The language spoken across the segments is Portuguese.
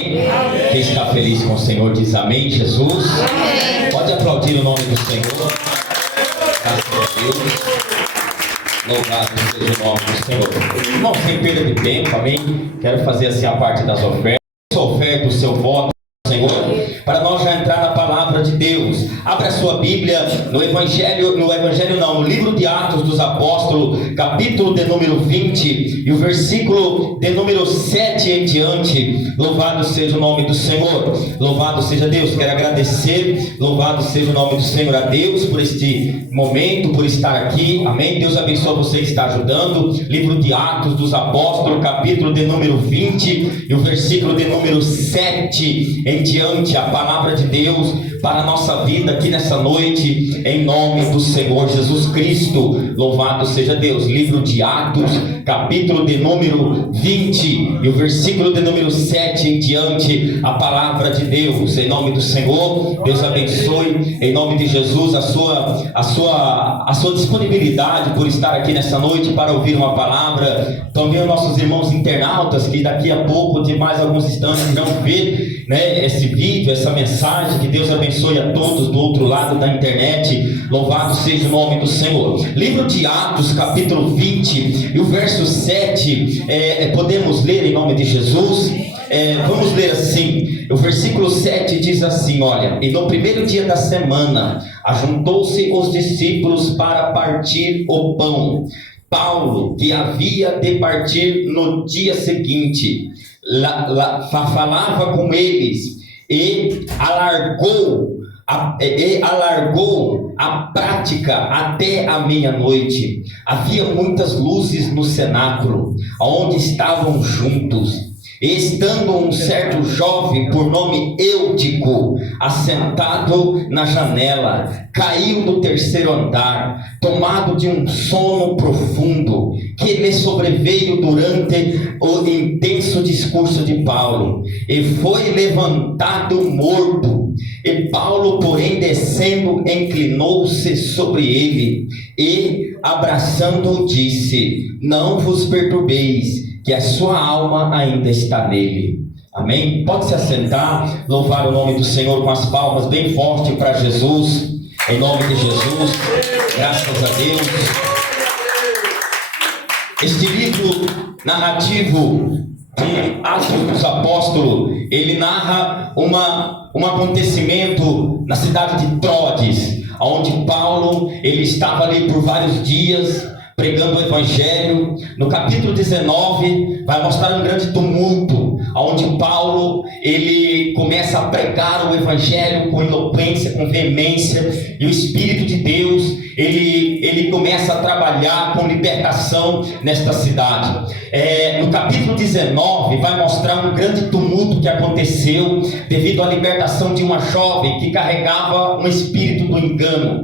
Quem está feliz com o Senhor diz amém, Jesus. Amém. Pode aplaudir o nome do Senhor. Graças a Deus. Louvado seja o nome do Senhor. Irmão, sem perda de tempo, amém. Quero fazer assim a parte das ofertas. Oferta o seu voto, Senhor, para nós já entrar na palavra de Deus. Abra a sua Bíblia no livro de Atos dos Apóstolos, capítulo de número 20 e o versículo de número 7 em diante. Louvado seja o nome do Senhor, louvado seja Deus. Quero agradecer, louvado seja o nome do Senhor a Deus por este momento, por estar aqui, amém. Deus abençoe você que está ajudando. Livro de Atos dos Apóstolos, capítulo de número 20 e o versículo de número 7 em diante, a palavra de Deus para a nossa vida aqui nessa noite, em nome do Senhor Jesus Cristo. Louvado seja Deus. Livro de Atos, capítulo de número 20 e o versículo de número 7 em diante, a palavra de Deus, em nome do Senhor. Deus abençoe, em nome de Jesus, a sua disponibilidade por estar aqui nessa noite para ouvir uma palavra. Também os nossos irmãos internautas, que daqui a pouco, de mais alguns instantes, vão ver, né, esse vídeo, essa mensagem. Que Deus abençoe a todos do outro lado da internet. Louvado seja o nome do Senhor. Livro de Atos, capítulo 20 e o verso 7, podemos ler em nome de Jesus. Vamos ler assim. O versículo 7 diz assim: olha, e no primeiro dia da semana ajuntou-se os discípulos para partir o pão. Paulo, que havia de partir no dia seguinte, falava com eles e alargou a prática até a meia-noite. Havia muitas luzes no cenáculo, onde estavam juntos. E estando um certo jovem por nome Eutico assentado na janela, caiu do terceiro andar, tomado de um sono profundo que lhe sobreveio durante o intenso discurso de Paulo, e foi levantado morto. E Paulo, porém, descendo, inclinou-se sobre ele e, abraçando-o, disse: não vos perturbeis, que a sua alma ainda está nele. Amém? Pode se assentar, louvar o nome do Senhor com as palmas bem forte para Jesus, em nome de Jesus. Graças a Deus. Este livro narrativo de Atos dos Apóstolos, ele narra um acontecimento na cidade de Troades, onde Paulo, ele estava ali por vários dias pregando o Evangelho. No capítulo 19 vai mostrar um grande tumulto, onde Paulo, ele começa a pregar o Evangelho com eloquência, com veemência, e o Espírito de Deus, ele começa a trabalhar com libertação nesta cidade. No capítulo 19 vai mostrar um grande tumulto que aconteceu devido à libertação de uma jovem que carregava um espírito do engano.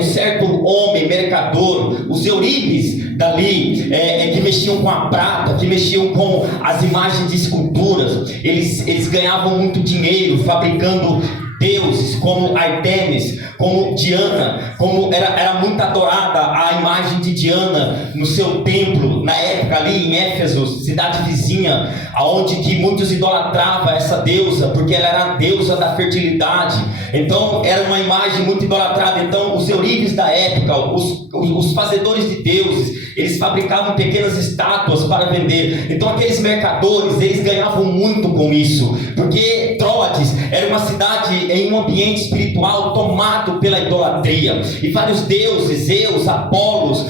Um certo homem mercador, os eurípides dali, que mexiam com a prata, que mexiam com as imagens de esculturas, eles ganhavam muito dinheiro fabricando deuses como Artemis, como Diana, como era muito adorada a imagem de Diana no seu templo, na época ali em Éfeso, cidade vizinha, aonde que muitos idolatravam essa deusa, porque ela era a deusa da fertilidade. Então era uma imagem muito idolatrada. Então os eurípides da época, os fazedores de deuses, eles fabricavam pequenas estátuas para vender. Então aqueles mercadores, eles ganhavam muito com isso, porque Troades era uma cidade em um ambiente espiritual tomado pela idolatria, e vários deuses, Zeus, Apolos,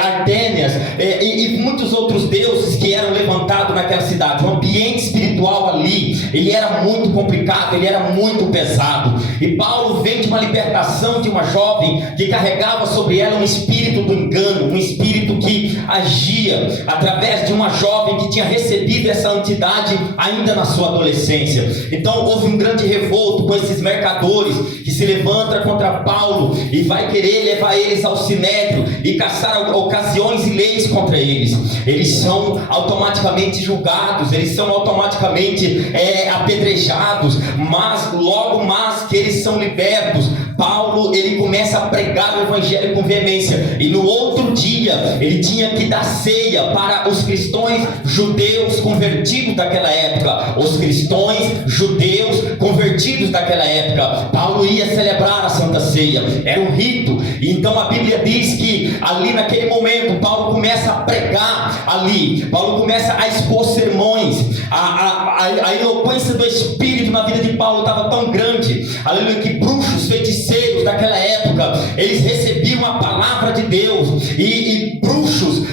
Artemias, e muitos outros deuses que eram levantados naquela cidade. O ambiente espiritual ali, ele era muito complicado, ele era muito pesado. E Paulo vem de uma libertação de uma jovem que carregava sobre ela um espírito do engano, um espírito que agia através de uma jovem que tinha recebido essa entidade ainda na sua adolescência. Então houve um grande revolto com esses mercadores que se levantam contra Paulo e vai querer levar eles ao sinédrio e caçar ocasiões e leis contra eles. Eles são automaticamente julgados, eles são automaticamente apedrejados, mas logo mais que eles são libertos, Paulo, ele começa a pregar o evangelho com veemência, e no outro dia ele tinha que dar ceia para os cristãos judeus convertidos daquela época. Os cristãos judeus convertidos daquela época, Paulo ia celebrar a Santa Ceia, era um rito. E então a Bíblia diz que ali naquele momento Paulo começa a pregar ali, Paulo começa a expor sermões. A eloquência do Espírito na vida de Paulo estava tão grande, aleluia, que bruxos, feiticeiros daquela época, eles recebiam a palavra de Deus, e bruxos,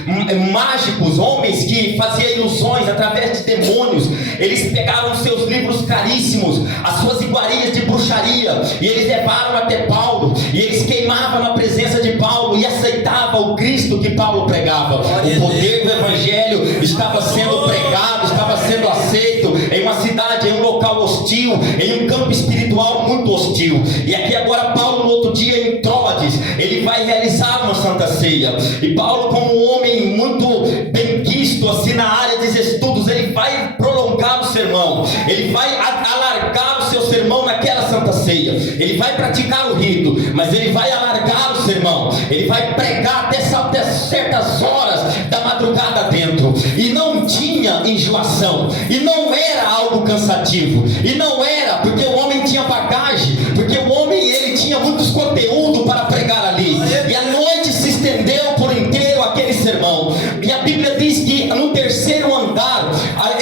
mágicos, homens que faziam ilusões através de demônios, eles pegaram seus livros caríssimos, as suas iguarias de bruxaria, e eles levaram até Paulo, e eles queimavam na presença de Paulo, e aceitavam o Cristo que Paulo pregava. O poder do evangelho estava sendo pregado, estava sendo aceito em uma cidade, em um local hostil, em um campo espiritual muito hostil. E aqui agora Paulo, no outro dia em Troades, ele vai realizar uma Santa Ceia, e Paulo, como um homem muito bem quisto assim na área dos estudos, ele vai prolongar o sermão, ele vai alargar o seu sermão naquela Santa Ceia, ele vai praticar o rito, mas ele vai alargar o sermão, ele vai pregar até certas horas da madrugada dentro, e não tinha enjoação, e não era algo cansativo, e não era porque o homem tinha bagagem, porque o homem, ele tinha muitos conteúdos para pregar ali, e a noite se estendeu por inteiro aquele sermão. E a Bíblia diz que no terceiro andar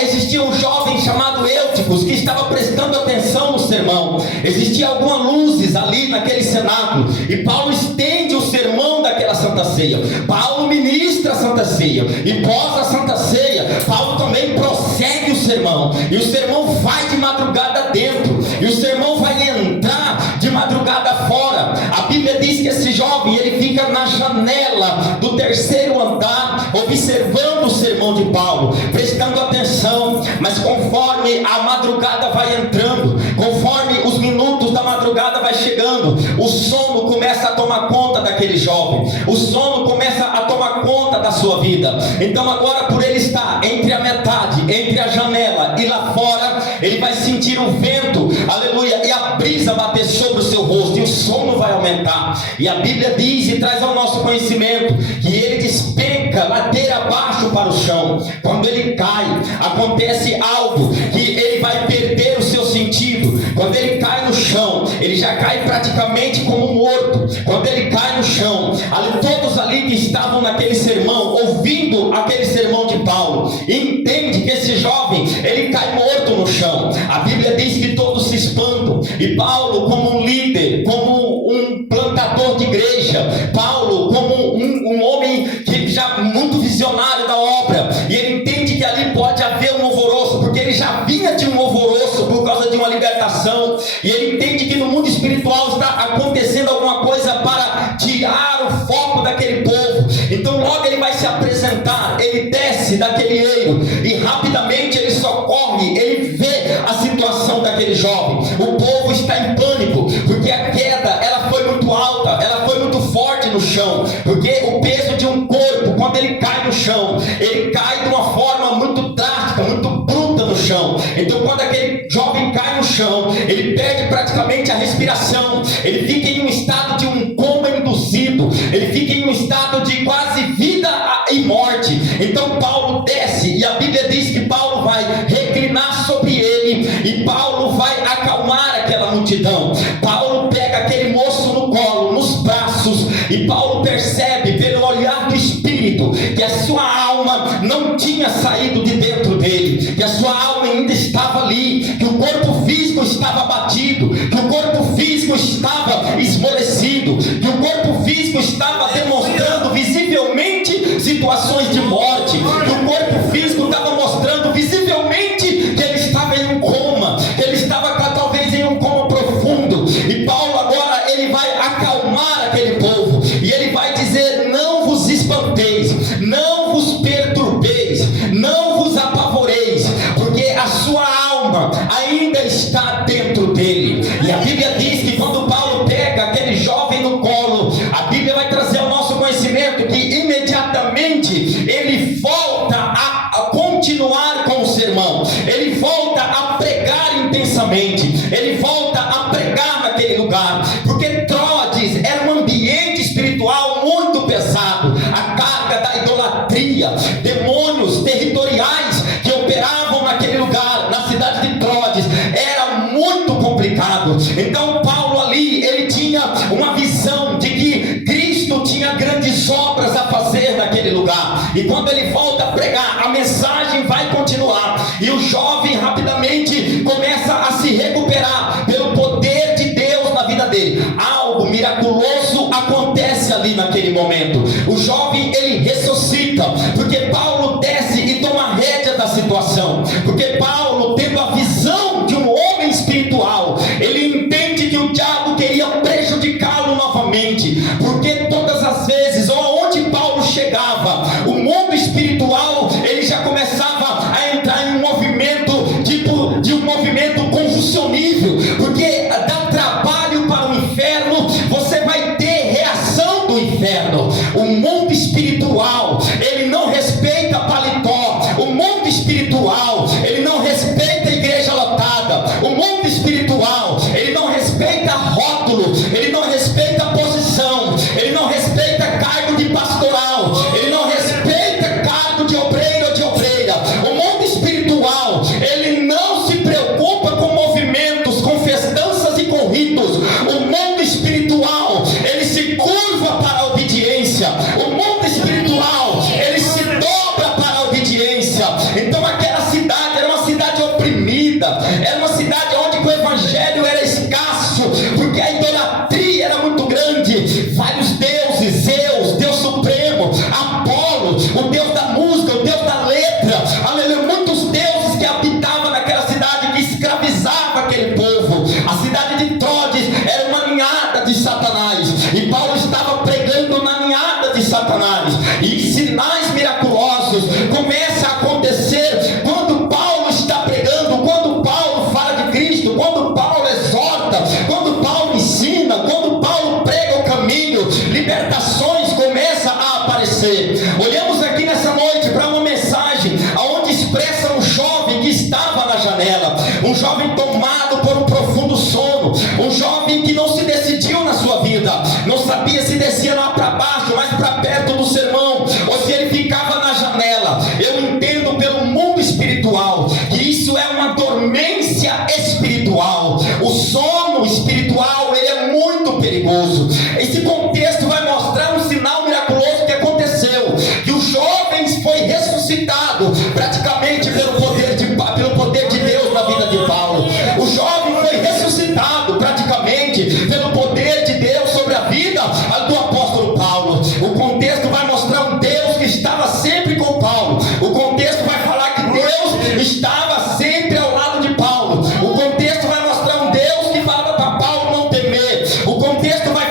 existia um jovem chamado Eutico, que estava prestando atenção no sermão. Existia algumas luzes ali naquele cenáculo, e Paulo estende o sermão daquela Santa Ceia. Paulo ministra a Santa Ceia, e pós a Santa Ceia, Paulo também prossegue o sermão, e o sermão vai de madrugada dentro, e o sermão vai entrar de madrugada fora. A Bíblia diz que esse jovem, ele fica na janela do terceiro andar, observando o sermão de Paulo, prestando atenção. Mas conforme a madrugada vai entrando, conforme os minutos da madrugada vai chegando, o sono começa a tomar conta daquele jovem, o sono começa a tomar conta da sua vida. Então agora, por ele estar entre a metade, entre a janela e lá fora, ele vai sentir o vento, aleluia, e a brisa bater sobre o seu rosto, e o sono vai aumentar. E a Bíblia diz e traz ao nosso conhecimento que ele despenca ladeira abaixo para o chão. Quando ele cai, acontece algo, que ele vai perder o seu sentido. Quando ele cai no chão, ele já cai praticamente como morto. Quando ele cai no chão, todos ali que estavam naquele sermão, ouvindo aquele sermão de Paulo, entende que esse jovem, ele cai morto no chão. A Bíblia diz que todos se espantam, e Paulo, como um líder, como um plantador de igreja, Paulo como um homem que já muito visionário da obra, e ele entende que ali pode haver um alvoroço, porque ele já vinha de um alvoroço por causa de uma libertação, e ele entende que no mundo espiritual está acontecendo alguma coisa para tirar o foco daquele povo. Então logo ele vai se apresentar, ele desce daquele eiro, e rapidamente ele socorre, ele vê a situação daquele jovem. O povo está em pânico, porque a queda, ela foi muito alta, ela foi muito forte no chão, porque o peso de um corpo, quando ele cai no chão, ele cai de uma forma muito drástica, muito bruta no chão. Então quando aquele jovem cai no chão, ele perde praticamente a respiração, ele fica em um estado de um coma induzido, ele fica em um estado de quase vida e morte. Então Paulo desce, e a Bíblia diz que Paulo vai reclinar sobre ele, e Paulo vai acalmar aquela multidão. Paulo pega aquele moço no colo, nos braços, e Paulo percebe pelo olhar do Espírito que a sua alma não tinha saído de dentro dele, que a sua alma ainda estava ali, que o corpo físico estava abatido, que o corpo físico estava esmolecido, que o corpo físico estava demonstrando visivelmente situações de morte, que o corpo físico estava mostrando visivelmente que ele estava em um coma, que ele estava talvez em um coma profundo. E Paulo agora, ele vai acalmar aquele povo, e ele vai dizer: não vos espanteis, não vos perturbeis, não vos apavoreis, porque a sua alma ainda está dentro dele. E a Bíblia diz que quando Paulo pega aquele jovem no colo, a Bíblia vai trazer ao nosso conhecimento que imediatamente ele volta a continuar com o sermão, ele volta a pregar em intensamente. Ele volta a pregar naquele lugar, porque Troades era um ambiente espiritual muito pesado. A carga da idolatria, demônios territoriais que operavam naquele lugar, na cidade de Troades, era muito complicado. Então Paulo ali, ele tinha uma visão de que Cristo tinha grandes obras a fazer naquele lugar, e quando ele volta a pregar, a mensagem vai continuar, e o jovem rapidamente começa a se recuperar pelo poder de Deus na vida dele. Algo miraculoso acontece ali naquele momento. O jovem, ele ressuscita, porque Paulo desce e toma a rédea da situação, porque Paulo, tendo a visão de um homem espiritual, ele entende que o diabo queria prejudicá-lo novamente, porque todas as vezes, ou aonde Paulo chegava, o mundo espiritual, ele já começava a entrar em um movimento, tipo de um movimento convulsionível, porque dá trabalho para o inferno, você vai ter reação do inferno. O mundo espiritual, ele não respeita paletó, o mundo espiritual, ele não respeita a igreja lotada, o mundo espiritual, ele não respeita rótulo, ele não respeita posição, ele não respeita cargo de pastoral, ele não respeita cargo de obreiro ou de obreira. O mundo espiritual, ele não se preocupa com movimentos, com festanças e com ritos. O mundo espiritual, ele se curva para a obediência. O mundo espiritual, ele se dobra para a obediência. Então aquela cidade era uma cidade oprimida, era uma cidade onde o evangelho era escasso, porque a idolatria era muito grande. Vários deuses, Zeus, Deus Supremo, Apolo, o Deus da música, o Deus da letra, aleluia, muitos deuses que habitavam naquela cidade, que escravizava aquele povo. A cidade de Troades era uma ninhada de Satanás, e Paulo estava pregando na ninhada de Satanás, e sinais miraculosos começam a acontecer quando Paulo está pregando, quando Paulo fala de Cristo, quando Paulo exorta, quando Paulo ensina, quando Paulo prega o caminho. Libertações começam a aparecer. Olhamos aqui nessa noite para uma mensagem onde expressa um jovem que estava na janela, um jovem tomado por um profundo sono, um jovem que não se decidiu na sua vida, não sabia se descia lá para baixo, mais para perto do sermão, ou se ele ficava na janela. Eu entendo pelo mundo espiritual que isso é uma dormência espiritual. O sono espiritual, ele é muito perigoso. Esse contexto vai mostrar um sinal miraculoso que aconteceu, que o jovem foi ressuscitado praticamente pelo poder de Deus na vida de Paulo. O jovem foi ressuscitado praticamente pelo poder de Deus sobre a vida do apóstolo Paulo. O contexto vai mostrar um Deus que estava sempre com Paulo. O contexto vai falar que Deus estava sempre ao lado de Paulo. O contexto vai mostrar um Deus que falava para Paulo não temer. O contexto vai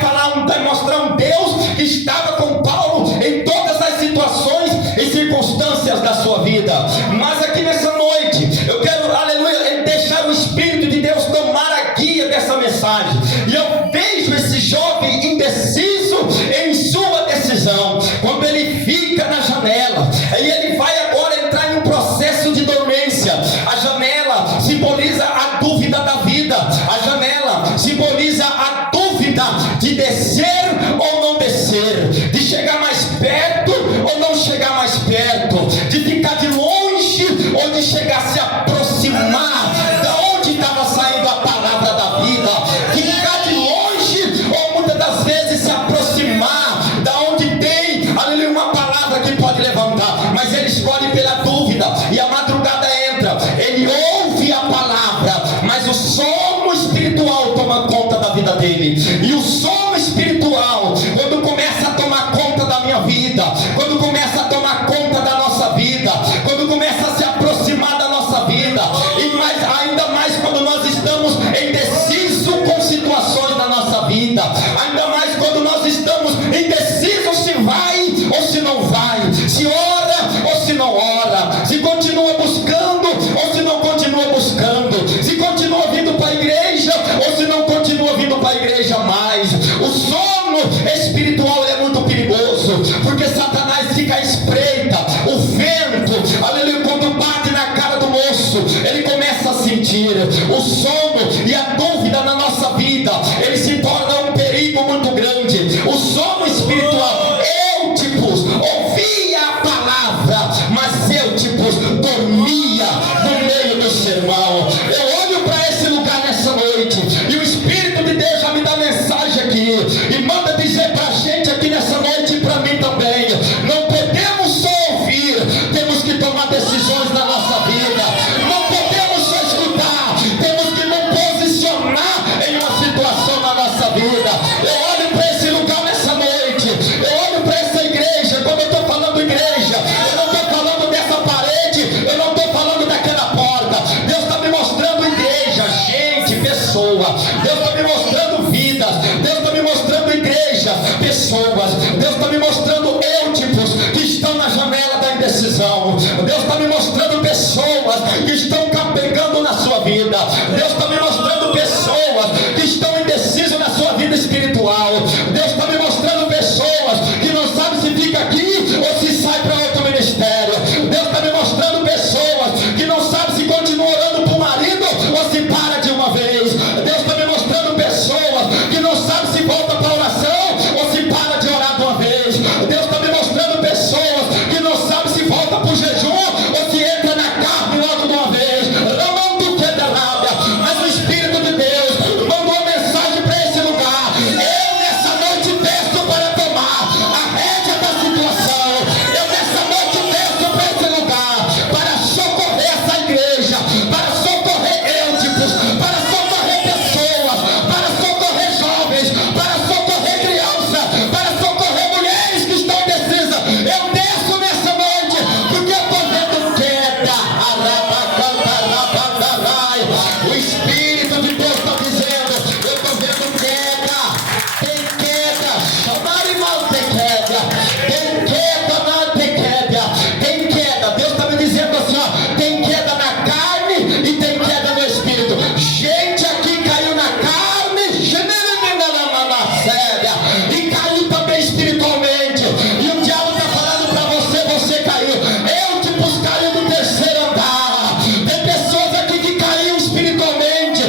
mostrar um Deus que estava com Paulo em todas as situações e circunstâncias da sua vida. Mas aqui nessa noite, eu quero, aleluia, deixar o Espírito de Deus tomar a guia dessa mensagem. E eu vejo esse jovem indeciso em sua decisão, quando ele fica na janela, e ele vai agora entrar em um processo de dormência. A janela simboliza a dúvida da vida, a janela simboliza a dúvida de descer ou não descer, de chegar mais perto ou não chegar mais perto, de ficar de longe ou de chegar a se aproximar da onde estava saindo a palavra da vida, ficar de longe ou muitas das vezes se aproximar da onde tem, aleluia, uma palavra que pode levantar. Mas ele escolhe pela dúvida, e a madrugada entra, ele ouve a palavra, mas o o sono e a dúvida na nossa vida, ele se torna um perigo muito grande. O sono espiritual, Eutipos ouvia a palavra, mas Eutipos dormia no meio do sermão. Eu olho para esse lugar nessa noite, e o Espírito de Deus já me dá mensagem aqui, e manda dizer para a gente aqui nessa noite, e para mim também: não podemos só ouvir, temos que tomar decisões na nossa vida. Não podemos só escutar, temos que nos posicionar em uma situação na nossa vida. Eu olho para esse lugar nessa noite, eu olho para essa igreja. Quando eu estou falando igreja, eu não estou falando dessa parede, eu não estou falando daquela porta. Deus está me mostrando igreja, gente, pessoa. Deus está me mostrando vidas. Deus está me mostrando igreja, pessoas. Deus está me mostrando Eutipos que estão na janela da indecisão. Deus está me mostrando pessoas que estão capengando na sua vida. Deus está me mostrando pessoas que estão indecisas na sua vida espiritual. Deus está me mostrando pessoas que não sabem se fica aqui ou se sai para outro ministério. Deus está me mostrando pessoas que não sabem se continua orando para o marido ou se para de uma vez. Deus está me mostrando pessoas que não sabem se volta para a oração ou se para de orar de uma vez. Deus está me mostrando pessoas que não sabem se volta para o jejum ou se entra na carne logo de uma vez. Ramando que é da lábia. Mas o Espírito de Deus mandou uma mensagem para esse lugar. Eu nessa noite peço para tomar a rédea da situação. Eu nessa noite peço para esse lugar, para socorrer essa igreja, para socorrer Eutipos, para socorrer pessoas, para socorrer jovens, para socorrer crianças, para socorrer mulheres que estão indecisas. Eu desço nessa noite, porque eu estou vendo queda. O Espírito de Deus está dizendo: eu estou vendo queda. Tem queda. Chamar mal tem queda. Tem queda, não tem queda. Tem queda. Deus está me dizendo assim, ó, tem queda na carne e tem queda no espírito. Gente aqui caiu na carne e caiu também espiritualmente. E o diabo está falando para você: você caiu. Eutipos caiu do terceiro andar. Tem pessoas aqui que caíram espiritualmente,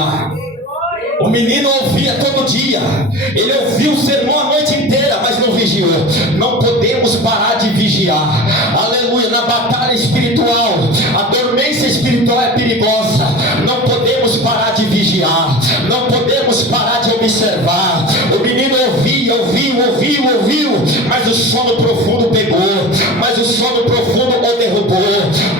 vigiar. O menino ouvia todo dia, ele ouviu o sermão a noite inteira, mas não vigiou. Não podemos parar de vigiar, aleluia. Na batalha espiritual, a dormência espiritual é perigosa. Não podemos parar de vigiar, não podemos parar de observar. O menino ouviu, mas o sono profundo pegou, mas o sono profundo o derrubou.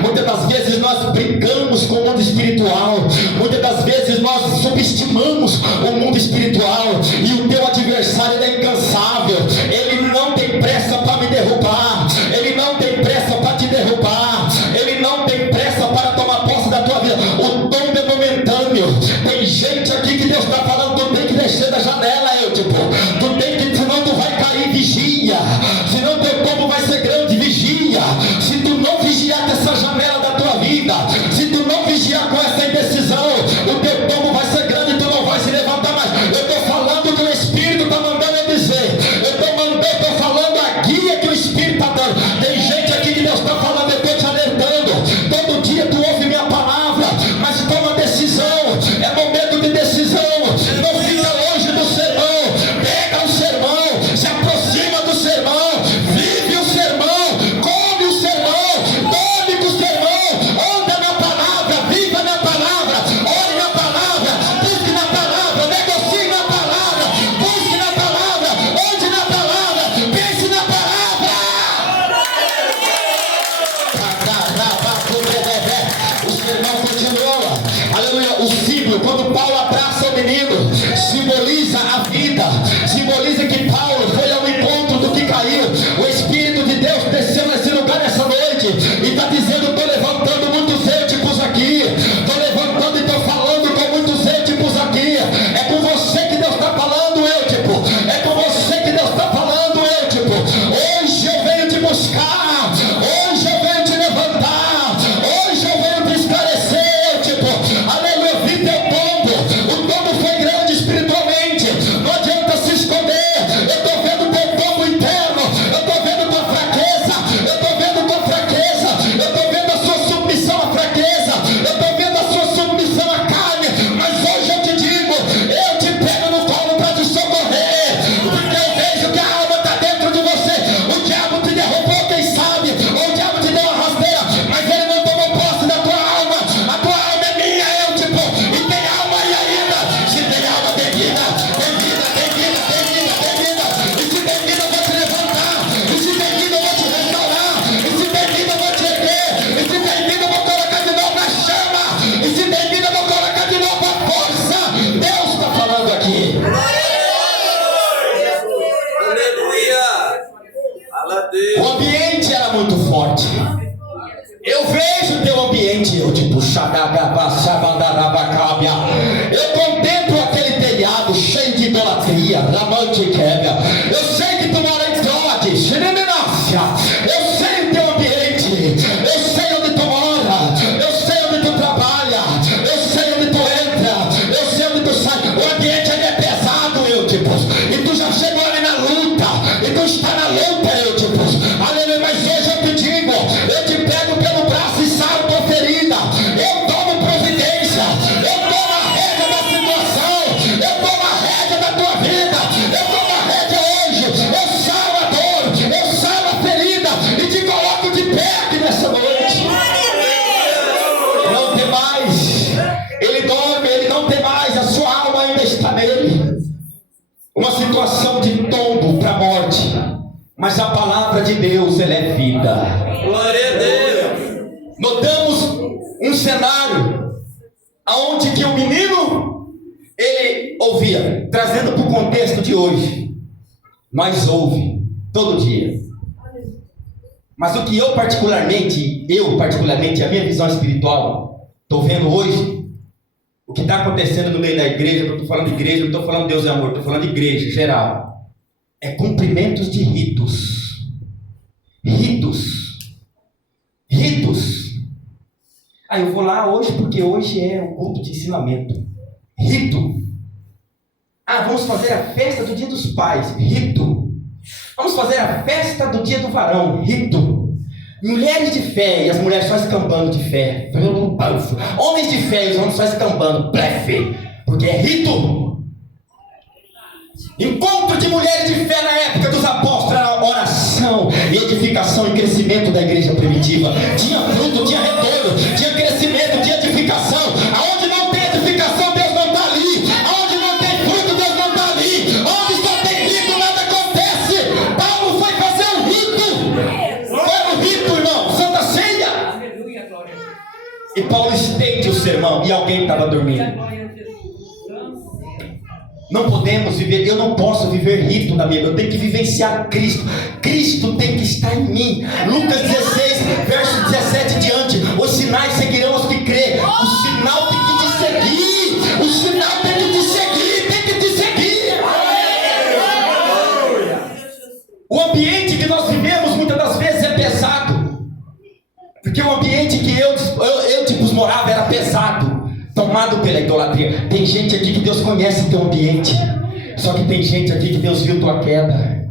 Muitas das vezes nós brincamos com o mundo espiritual, muitas das vezes nós subestimamos o mundo espiritual, e o teu adversário é incansável. Ele não tem pressa para me derrubar, ele não tem pressa para te derrubar, ele não tem pressa para tomar posse da tua vida. O tombo é momentâneo. Tem gente aqui que Deus está falando: tu tem que descer da janela, tu tem que, senão tu vai cair. Vigia, senão teu tombo vai ser grande. Vigia, se tu não vigiar com essa janela da tua vida, se tu não vigiar com essa indecisão, o teu tombo vai ser grande, tu não vai se levantar mais. Eu estou falando que o Espírito está mandando eu dizer, eu estou falando a guia que o Espírito está dando. Tem gente aqui que Deus está falando, eu estou te alertando. Todo dia tu ouve minha palavra, mas toma decisão. É momento de decisão. Não fica longe do sermão, pega o sermão, se aproxima do sermão, vive o sermão, come o sermão, dorme com o sermão, anda na palavra, viva na palavra, ore na palavra, busque na palavra, negocie na palavra, busque na palavra, ande na palavra, pense na palavra. O sermão continua, aleluia. O símbolo, quando Paulo abraça o menino, simboliza a vida, simboliza que Paulo foi ao encontro do que caiu. O Espírito de Deus desceu nesse lugar nessa noite e está dizendo: estou levantando muitos Eutipos aqui, estou levantando e estou falando com muitos Eutipos aqui. É com você que Deus está falando, Eutipo, é com você que Deus está falando, Eutipo. Hoje eu venho te buscar, hoje eu venho te levantar, hoje eu venho te esclarecer, Eutipo. Aleluia. Vi teu tombo, o tombo foi grande espiritualmente, não adianta se esconder. Eu estou vendo teu tombo interno, eu estou vendo tua fraqueza, eu estou vendo tua fraqueza, eu estou vendo a sua submissão à fraqueza, eu estou vendo a sua submissão à carne. Mas hoje eu te digo, eu te pego no colo para te socorrer, porque eu vejo que a alma está dentro de você. O diabo te derrubou, quem sabe, ou o diabo te deu uma rasteira, mas ele não tomou posse da tua alma. A tua alma é minha, eu tipo, e tem alma aí ainda. Se tem alma, tem vida, tem vida, tem vida, tem vida, tem vida. E se tem vida, eu vou te levantar, e se tem vida, eu vou te restaurar, e se tem vida, eu vou te erguer, e se tem vida, eu vou colocar de novo a chama, e se tem vida, eu vou colocar de novo a força. Deus está falando aqui. O ambiente era muito forte. Eu vejo teu ambiente, eu tipo, eu contemplo aquele telhado cheio de idolatria, ramante quebra. Eu sei que tu mora em Troades, eu sei o teu ambiente, eu sei onde tu mora, eu sei onde tu trabalha, eu sei onde tu entra, eu sei onde tu sai. O ambiente ali é pesado, eu tipo, e tu já chegou ali na luta, e tu está na luta, eu tipo, aleluia. Mas hoje eu te digo, eu te pego pelo braço e saro tua ferida, eu tomo providência, eu tomo a rédea da situação, eu tomo a rédea da tua vida, eu tomo a rédea hoje, eu saro a dor, eu saro a ferida e te coloco de pé aqui nessa noite. Não tem mais, ele dorme, ele não tem mais, a sua alma ainda está nele. Uma situação de tombo para a morte, mas a palavra de Deus, ela é vida. Glória a Deus. Notamos um cenário aonde que o menino, ele ouvia, trazendo para o contexto de hoje, nós ouve todo dia. Mas o que eu particularmente, a minha visão espiritual, estou vendo hoje, o que está acontecendo no meio da igreja, eu estou falando de igreja, não estou falando de Deus é amor, estou falando de igreja geral, é cumprimentos de ritos. Eu vou lá hoje porque hoje é o culto de ensinamento. Rito. Vamos fazer a festa do dia dos pais. Rito. Vamos fazer a festa do dia do varão. Rito. Mulheres de fé, e as mulheres só escambando de fé. Homens de fé, e os homens só escambando. Blefe. Porque é rito. Encontro de mulheres de fé na época dos apóstolos era oração, edificação e crescimento da igreja primitiva. Tinha fruto, tinha retorno, tinha crescimento, tinha edificação. Aonde não tem edificação, Deus não está ali. Aonde não tem fruto, Deus não está ali. Onde só tem rito, nada acontece. Paulo foi fazer um rito. Foi um rito, irmão, Santa Ceia. E Paulo estende o sermão e alguém estava dormindo. Não podemos viver, eu não posso viver rito na minha vida, eu tenho que vivenciar Cristo. Cristo tem que estar em mim. Lucas 16, verso 17 diante. Os sinais seguirão os que crê. O sinal tem que te seguir. O sinal tem que te seguir, tem que te seguir. O ambiente que nós vivemos muitas das vezes é pesado. Porque o ambiente que eu morava era pesado, tomado pela idolatria. Tem gente aqui que Deus conhece teu ambiente, só que tem gente aqui que Deus viu tua queda.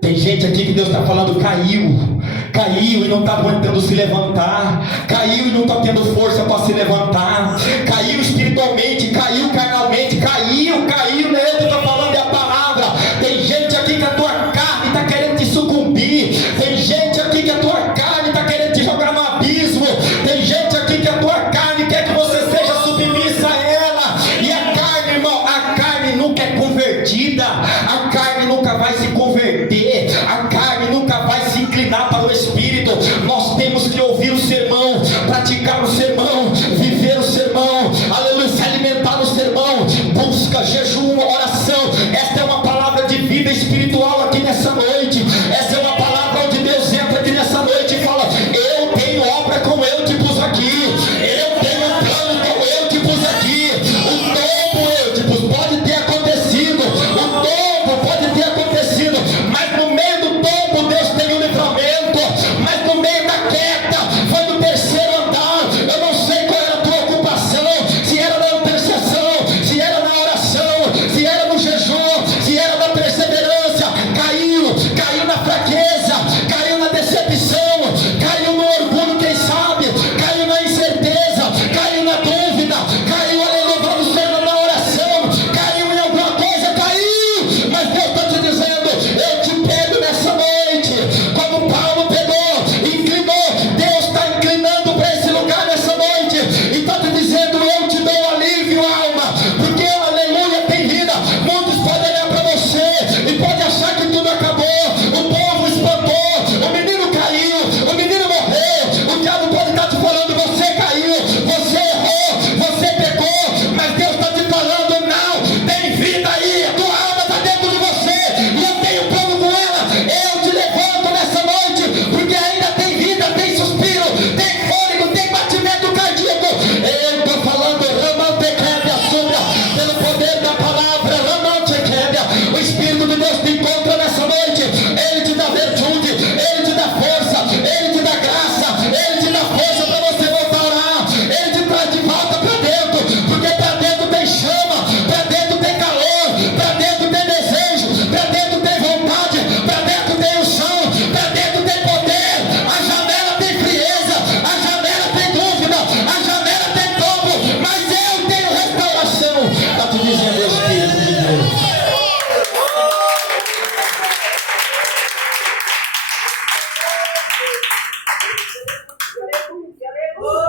Tem gente aqui que Deus está falando, caiu e não está aguentando se levantar, caiu e não está tendo força para se levantar, caiu espiritualmente, caiu carnalmente, caiu, né? Eu estou falando é a palavra. Tem gente aqui que a tua carne está querendo te sucumbir, tem gente aqui que a tua carne está querendo te jogar no abismo, tem gente aqui que a tua carne quer que você seja submissa a ela. E a carne, irmão, a carne nunca é convertida, a carne nunca vai se converter, a carne nunca vai se inclinar para o Espírito. Nós temos que ouvir o sermão, praticar o sermão, viver o sermão, aleluia, se alimentar do sermão, busca, jejum, oração. Esta é uma palavra de vida espiritual aqui nessa noite. Essa é uma palavra onde Deus entra aqui nessa noite e fala: eu tenho obra como eu te pus aqui, eu tenho um plano como eu te pus aqui. O tombo eu te pus, pode ter acontecido, o tombo pode ter acontecido, mas no meio do tombo Deus tem um livramento. Mas no meio da queda, foi no terceiro andar. Eu não sei qual era a tua ocupação, se era na intercessão, se era na oração, se era no jejum, se era na perseverança. Caiu na fraqueza, caiu na decepção, caiu no orgulho, quem sabe, caiu na incerteza, caiu na dúvida, caiu, aleluia, vamos ser na oração, caiu em alguma coisa, caiu. Mas Deus está te dizendo: eu te pego nessa noite, como Paulo pegou, inclinou. Deus está inclinando para esse lugar nessa noite e está te dizendo: eu te dou alívio, alma, porque aleluia tem vida. Muitos podem olhar para você e podem achar que tudo acabou, o povo espantou, o menino caiu, o menino morreu. O diabo pode estar te falando: você caiu, você errou, você pecou, mas Deus está te falando: não, tem vida aí, a tua alma está dentro de você e eu tenho plano com ela. Eu te levanto nessa noite, porque ainda tem vida, tem suspiro, tem fôlego, tem batimento cardíaco. Eu estou falando, pelo poder da palavra, o Espírito de Deus te encontra nessa noite. Ele te dá virtude, ele te dá força, ele te dá graça, ele te dá força para você voltar a orar. Ele te traz de volta para dentro, porque para dentro tem chama, para dentro tem calor, para dentro tem desejo, para dentro tem vontade, para dentro tem unção, para dentro tem poder. A janela tem frieza, a janela tem dúvida, a janela tem tombo, mas eu tenho restauração. Está te dizendo o Espírito de Deus.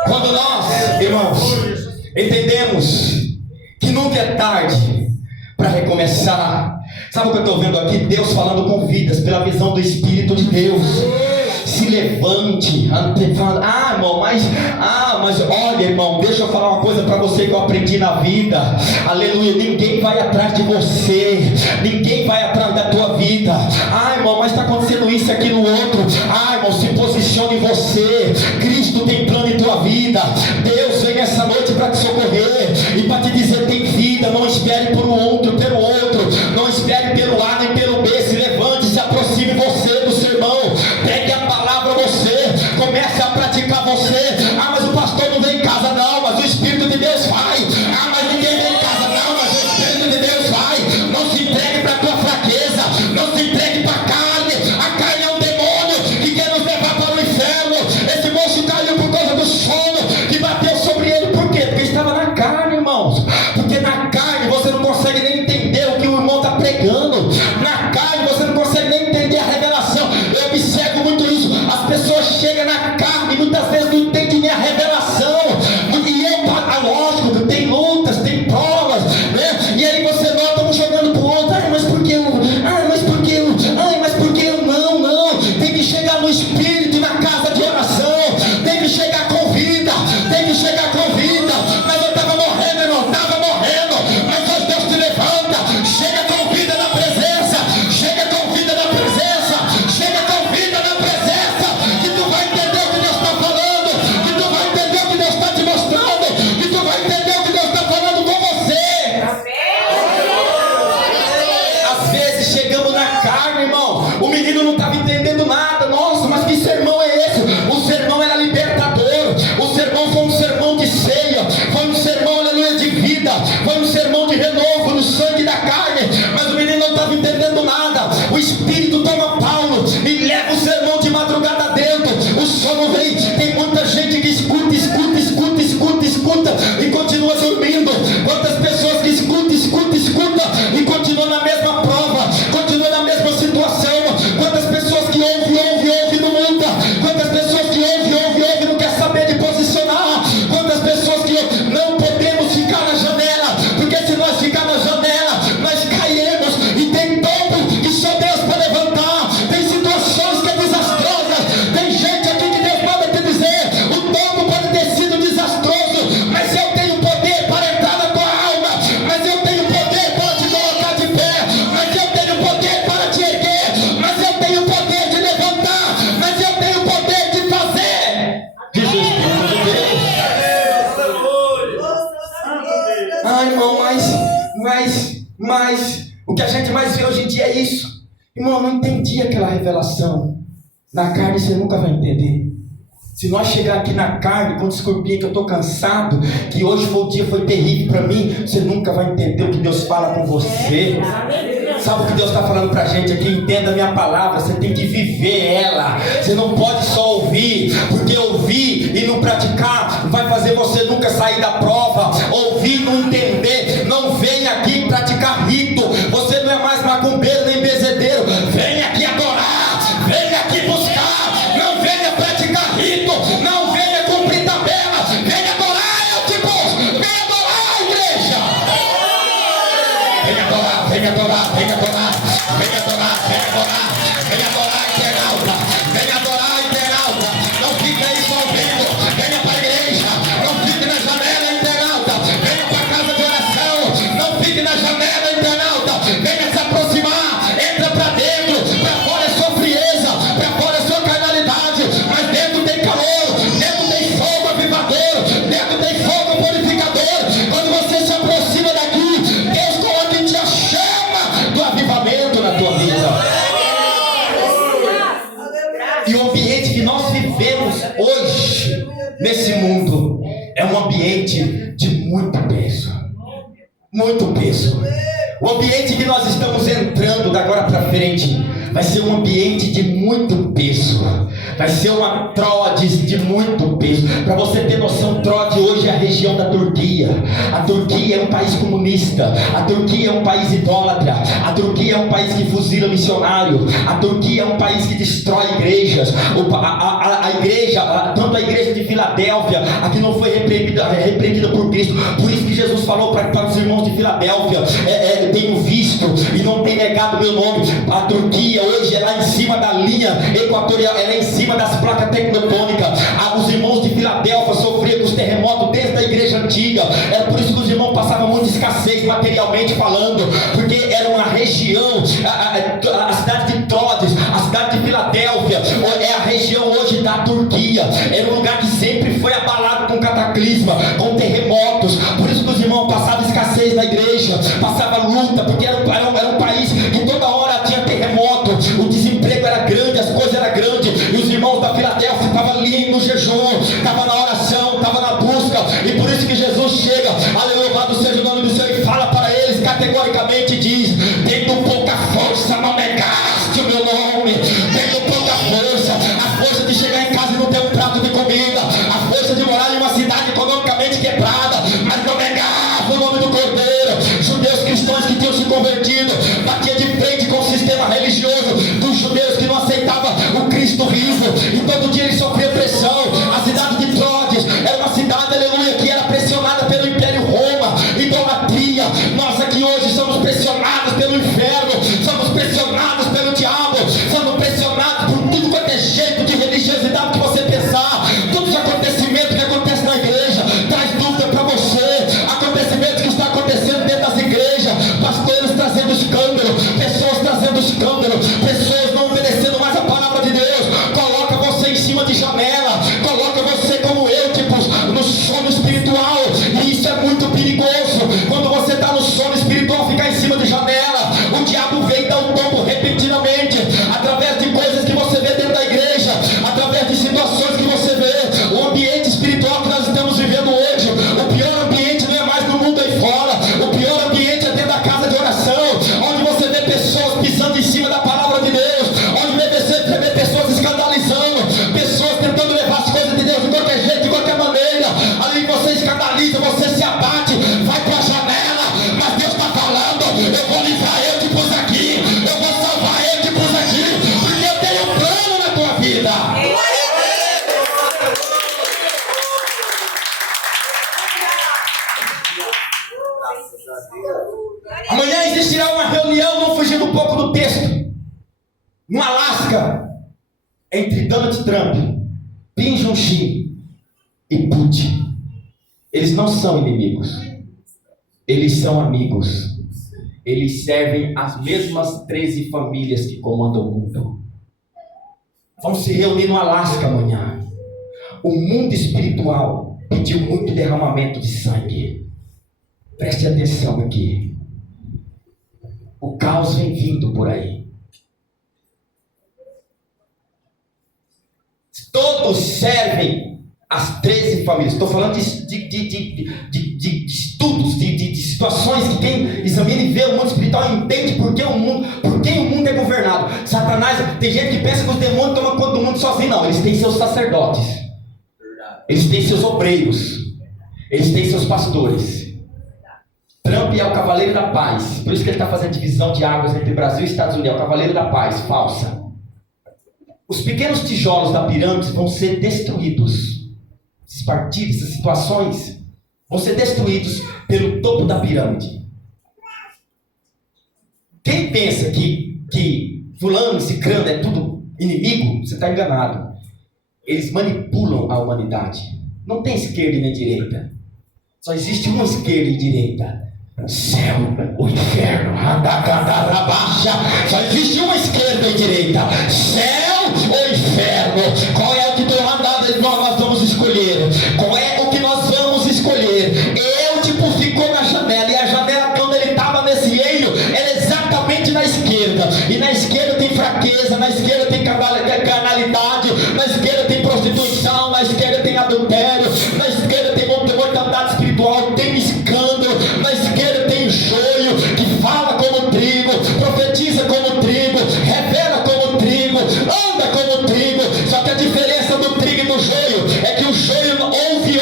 Quando nós, irmãos, entendemos que nunca é tarde para recomeçar. Sabe o que eu estou vendo aqui? Deus falando com vidas pela visão do Espírito de Deus. Se levante, irmão, mas olha, irmão, deixa eu falar uma coisa para você que eu aprendi na vida. Aleluia, ninguém vai atrás de você, ninguém vai atrás da tua vida. Irmão, mas está acontecendo isso, aquilo, outro. Irmão, se posicione em você. Cristo tem plano em tua vida. Deus vem essa noite para te socorrer e para te dizer: tem vida. Não espere por um outro, pelo outro, não espere pelo A nem pelo B. Se levante, se aproxime você do sermão, pegue a palavra você, comece a praticar você. Mas o pastor não vem em casa, não, mas o Espírito de Deus vai. Mas ninguém vem em casa, não, mas o Espírito de Deus vai. Não se entregue para a tua fraqueza, não se entregue para a carne. A carne é um demônio que quer nos levar para o inferno. Esse moço caiu por causa do sono que bateu sobre ele. Por quê? Porque estava na a revelação. Lógico, tem lutas, tem provas, né? E aí você nota um jogando pro outro, mas por que eu? Mas por que eu? Mas por que eu? Não. Tem que chegar no Espírito, na casa de oração. Tem que chegar com vida. Mas eu estava morrendo, eu não estava morrendo. Mas hoje Deus te levanta. Chega com vida na presença. Chega com vida na presença. Que tu vai entender o que Deus está falando. Que tu vai entender o que Deus está te mostrando. Que tu vai entender o que Deus está falando com você. Às vezes chegamos na carne, irmão. O menino não estava entendendo nada. Nossa, mas que sermão é esse? O sermão era libertador. O sermão foi um sermão de ceia. Foi um sermão, aleluia, de vida. Foi um sermão de renovo no sangue da carne. Mas o menino não estava entendendo nada. O Espírito toma Paulo e leva o sermão de madrugada dentro. O sono vem. Tem muita gente que escuta e continua dormindo. Quantas pessoas que escuta e continua na mesma prova, continua na mesma situação. Quantas pessoas que ouve não muda. Quantas pessoas que ouve não quer saber de posicionar. Quantas pessoas que não podemos ficar na janela, porque se nós ficar na janela nós cairemos. E tem tombo que só Deus pode levantar. Tem situações que é desastrosas. Tem gente aqui que Deus manda te dizer: o tombo pode ter sido desastroso, mas eu tenho poder para entrar na tua alma. Mas eu tenho poder para te colocar de pé. Mas eu tenho poder para te erguer. Mas eu tenho poder de levantar. Mas eu tenho poder de fazer. Diz o Espírito de Deus. Irmão, mas o que a gente mais vê hoje em dia é isso. Irmão, eu não entendi aquela revelação. Na carne você nunca vai entender. Se nós chegar aqui na carne com desculpinha que eu estou cansado, que hoje foi o dia, foi terrível para mim, você nunca vai entender o que Deus fala com você. Sabe o que Deus está falando para a gente aqui? Entenda a minha palavra, você tem que viver ela. Você não pode só ouvir, porque ouvir e não praticar vai fazer você nunca sair da prova. Ouvir e não entender. Não vem aqui praticar rito. Você não é mais macumbeiro nem bezedeiro. Vem aqui adorar, vem aqui buscar. Não venha praticar rito, não venha cumprir tabela. Venha adorar, eu te busco. Venha adorar, igreja. Venha adorar, venha adorar, venha adorar, venha adorar, venha adorar, venha adorar, internauta, venha adorar, internauta. Não fique aí só ouvindo, venha para a igreja, não fique na janela, internauta, venha para a casa de oração, não fique na janela, internauta, venha se aproximar, entra para dentro, para fora é sua frieza, para fora é sua carnalidade, mas dentro tem calor, dentro tem fogo avivador, dentro tem fogo purificador. Quando você se aproxima daqui, Deus coloca em ti a chama do avivamento na tua vida. E o ambiente que nós vivemos hoje, nesse mundo, é um ambiente de muito peso. Muito peso. O ambiente que nós estamos entrando da agora para frente vai ser um ambiente de muito peso. Vai ser uma Troades de muito peso. Para você ter noção, Troades hoje é a região da Turquia. A Turquia é um país comunista. A Turquia é um país idólatra. A Turquia é um país que fuzila missionário. A Turquia é um país que destrói igrejas. A igreja, tanto a igreja de Filadélfia, a que não foi repreendida por Cristo. Por isso que Jesus falou para os irmãos de Filadélfia: tenho visto e não tenho negado meu nome. A Turquia hoje é lá em cima da linha equatorial, ela é em cima das placas tectônicas. Os irmãos de Filadélfia sofriam com os terremotos desde a igreja antiga. Era por isso que os irmãos passavam muita escassez materialmente falando, porque era uma região, a cidade de Troades, a cidade de Filadélfia é a região hoje da Turquia. Era um lugar que sempre foi abalado com cataclisma, com terremotos. Por isso que os irmãos passavam escassez na igreja, passavam luta, porque era um país que toda hora tinha terremoto, o desemprego era grande, as coisas eram grandes. E os irmãos da Filadélfia estavam ali no jejum, estavam na oração, estavam na busca. E por isso que Jesus chega, aleluia, louvado seja o nome do Senhor, e fala para eles categoricamente, diz: tendo pouca força não negaste o meu nome. Tendo pouca força, a força de chegar em casa e não ter um prato de comida, a força de morar em uma cidade economicamente quebrada, mas não negava o nome do Cordeiro. Judeus cristãos que tinham se convertido, batia de frente com o sistema religioso dos judeus que não aceitava o Cristo vivo, e todo dia ele sofria pressão. As No Alasca, entre Donald Trump, Kim Jong-un e Putin, eles não são inimigos, eles são amigos. Eles servem as mesmas 13 famílias que comandam o mundo. Vamos se reunir no Alasca amanhã. O mundo espiritual pediu muito derramamento de sangue. Preste atenção aqui. O caos vem vindo por aí. Todos servem as 13 famílias. Estou falando de estudos, de situações que quem examina e vê o mundo espiritual entende por quem o mundo é governado. Satanás, tem gente que pensa que os demônios tomam conta do mundo sozinho. Não, eles têm seus sacerdotes, eles têm seus obreiros, eles têm seus pastores. Trump é o cavaleiro da paz, por isso que ele está fazendo divisão de águas entre Brasil e Estados Unidos. É o cavaleiro da paz, falsa. Os pequenos tijolos da pirâmide vão ser destruídos. Esses partidos, essas situações vão ser destruídos pelo topo da pirâmide. Quem pensa que fulano e cicrano é tudo inimigo, você está enganado. Eles manipulam a humanidade. Não tem esquerda e nem direita. Só existe uma esquerda e direita. Céu, o inferno, só existe uma esquerda e direita. Céu ou inferno? Qual é o que nós vamos escolher? Qual é o que nós vamos escolher? Ficou na janela, e a janela, quando ele estava nesse eiro, era exatamente na esquerda. E na esquerda tem fraqueza, na esquerda tem carnalidade, na esquerda tem prostituição, na esquerda tem adultério, na esquerda tem mortandade espiritual, tem escândalo, na esquerda tem joio que fala como trigo, profetiza como trigo, revela como trigo, anda como trigo. Só que a diferença do trigo e do joio é que o joio ouve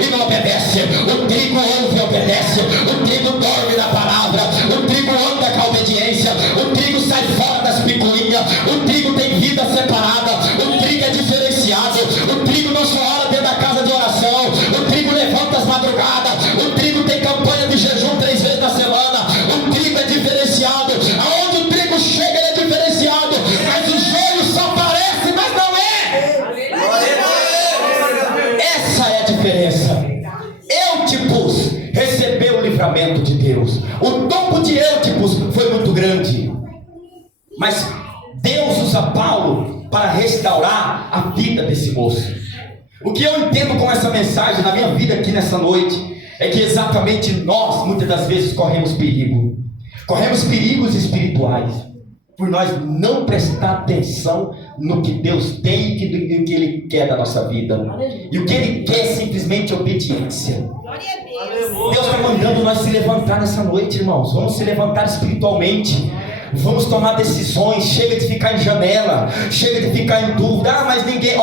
e não obedece. O trigo ouve e obedece. O trigo dorme na palavra. O trigo anda com a obediência. O trigo sai fora das picuinhas. O trigo tem vida separada. O trigo é diferenciado. O trigo não só ora dentro da casa de oração. O trigo levanta as madrugadas. O trigo tem campanha de jejum 3 vezes na semana. O trigo é diferenciado. Aonde o trigo chega, ele é diferenciado. Mas o joio só parece, mas não é. Essa é a diferença. Eutipus recebeu o livramento de Deus. O topo de Eutipus foi muito grande, mas Deus usa Paulo para restaurar a vida desse moço. O que eu entendo com essa mensagem na minha vida aqui nessa noite é que exatamente nós muitas das vezes corremos perigos espirituais por nós não prestar atenção no que Deus tem e o que Ele quer da nossa vida. E o que Ele quer é simplesmente obediência. Deus está mandando nós se levantar nessa noite, irmãos. Vamos se levantar espiritualmente. Vamos tomar decisões. Chega de ficar em janela, chega de ficar em dúvida. Mas ninguém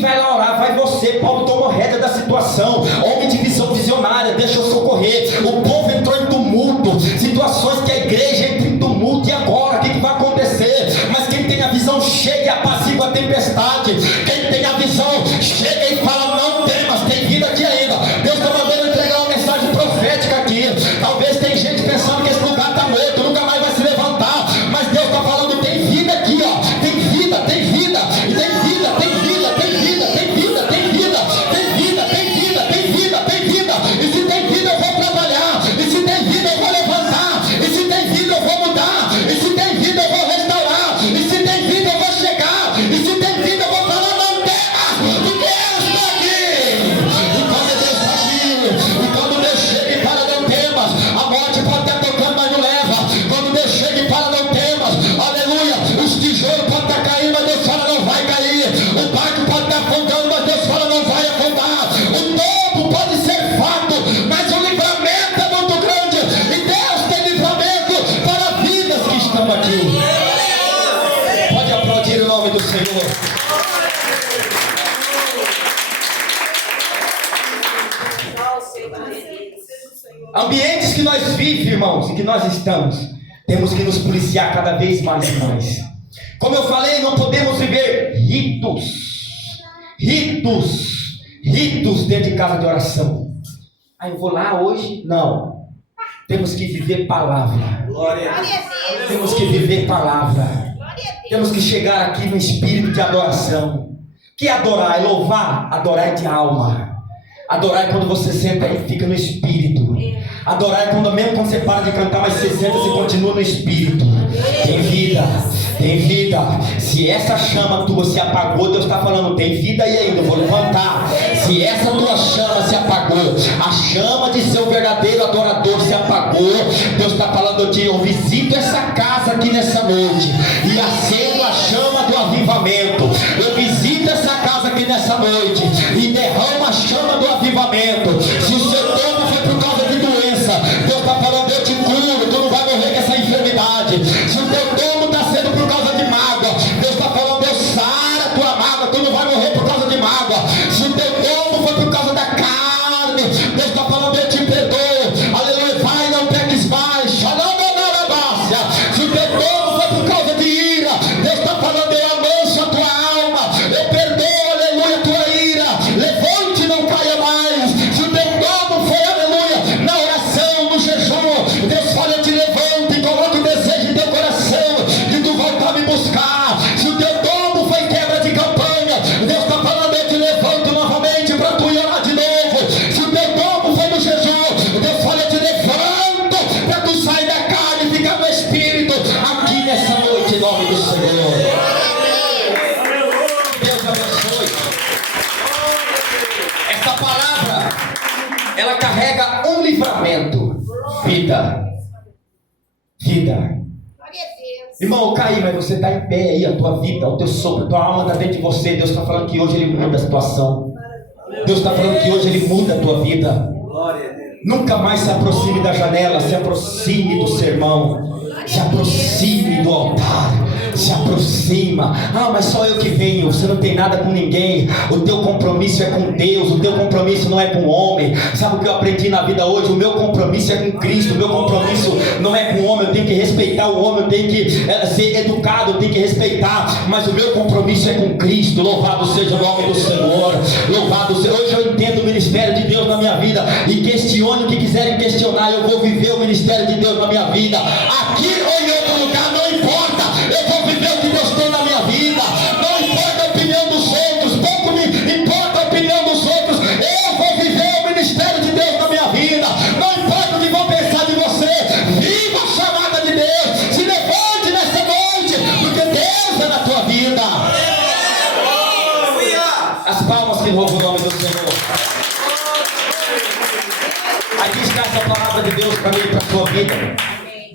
vai lá orar, vai você. Paulo tomou rédea da situação. Homem de visão visionária, deixa eu socorrer. O povo entrou em tumulto, situações que a igreja entra em tumulto. E agora, o que vai acontecer? Mas quem tem a visão chega e apazigua a tempestade. Quem tem a visão chega e fala: não temas, tem vida aqui ainda. Deus está mandando entregar uma mensagem profética aqui. Talvez tem gente pensando que esse lugar está morto, nunca mais vai se levantar. Mas Deus está falando: tem vida aqui, ó. Tem vida, tem vida, tem vida, tem vida, tem vida, tem vida, tem vida, tem vida, tem vida, tem vida, tem vida. E se tem vida eu vou trabalhar. E se tem vida eu vou levantar. E se tem vida eu vou mudar. E se tem vida eu vou restaurar. E se tem vida eu vou chegar. E se tem vida eu vou falar: não temas, porque eu estou aqui. E quando Deus está aqui, e quando Deus chega e fala: não temas, a morte pode estar tocando, mas não leva. Quando Deus chega e fala: não temas, aleluia, os tijolos podem estar caindo, mas Deus fala: não vai cair. O barco pode estar afundando, mas Deus fala: não vai afundar. O topo pode ser fato, mas o livramento é muito grande. E Deus tem livramento para vidas que estão aqui. Pode aplaudir o nome do Senhor. Ambientes que nós vivemos, irmãos, e que nós estamos, temos que nos policiar cada vez mais e mais. Como eu falei, não podemos viver ritos dentro de casa de oração. Eu vou lá hoje? Não. Temos que viver palavra. Glória a Deus. Temos que viver palavra. Temos que chegar aqui no espírito de adoração. Que adorar é louvar? Adorar é de alma. Adorar é quando você senta e fica no espírito. Adorar é quando mesmo quando você para de cantar, mas você senta e continua no espírito. Tem vida, tem vida. Se essa chama tua se apagou, Deus está falando, tem vida aí ainda, eu vou levantar. Se essa tua chama se apagou, a chama de ser o verdadeiro adorador se apagou, Deus está falando de eu visito essa casa aqui nessa noite e acendo a chama do avivamento. Eu visito essa casa aqui nessa noite e derramo a chama do avivamento. Se o seu tempo foi por causa de doença, Deus está falando, eu te curo, tu não vai morrer com essa enfermidade. Se o teu tomo está sendo por causa de mágoa, Deus está falando, eu saro a tua mágoa, tu não vai morrer por causa de mágoa. Se o teu tomo foi por causa da carne, Deus está falando, eu te perdoo. Aleluia, vai, não peques mais. Se o teu tomo foi por causa de ira, Deus está falando, eu amanso a tua alma, eu perdoo, aleluia, a tua ira. Levante e não caia mais. Se o teu tomo foi, aleluia, na oração, no jejum, Deus fala, eu te levanto e coloca o desejo em teu coração de tu voltar a me buscar. Se o teu tomo foi quebra de campanha, Deus está falando, eu te levanto novamente para tu ir orar de novo. Se o teu tomo foi no jejum, Deus fala, eu te levanto para tu sair da carne e ficar no espírito aqui nessa noite, em nome do Senhor. Deus abençoe. Essa palavra, ela carrega um livramento. Vida. Vida. Irmão, eu caí, mas você está em pé aí, a tua vida, o teu sopro, a tua alma está dentro de você. Deus está falando que hoje Ele muda a situação. Deus está falando que hoje Ele muda a tua vida. Glória a Deus. Nunca mais se aproxime da janela, se aproxime do sermão, se aproxime do altar, se aproxima. Ah, mas só eu que venho, você não tem nada com ninguém. O teu compromisso é com Deus, o teu compromisso não é com o homem. Sabe o que eu aprendi na vida hoje? O meu compromisso é com Cristo, o meu compromisso não é com o homem. Eu tenho que respeitar o homem, eu tenho que ser educado, eu tenho que respeitar, mas o meu compromisso é com Cristo. Louvado seja o nome do Senhor, louvado seja. Hoje eu entendo o ministério de Deus na minha vida e questiono o que quiserem questionar. Eu vou viver o ministério de Deus na minha vida, aqui ou em outro lugar, não importa. Eu vou viver o que Deus tem na minha vida. Não importa a opinião dos outros, pouco me importa a opinião dos outros. Eu vou viver o ministério de Deus na minha vida. Não importa o que vão pensar de você. Viva a chamada de Deus. Se levante nessa noite, porque Deus é na tua vida. As palmas que louvam o nome do Senhor. Aqui está essa palavra de Deus para mim e para a sua vida.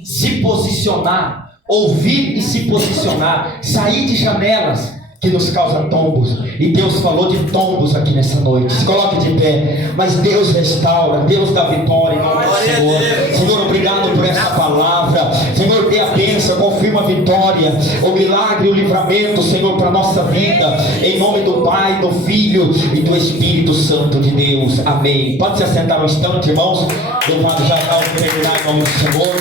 Se posicionar, ouvir e se posicionar, sair de janelas que nos causam tombos. E Deus falou de tombos aqui nessa noite. Se coloque de pé. Mas Deus restaura, Deus dá vitória em nome do Senhor. Senhor, obrigado por essa palavra. Senhor, dê a bênção, confirma a vitória, o milagre, o livramento, Senhor, para a nossa vida. Em nome do Pai, do Filho e do Espírito Santo de Deus. Amém. Pode se assentar um instante, irmãos. Louvado já está o terminar em nome do Senhor.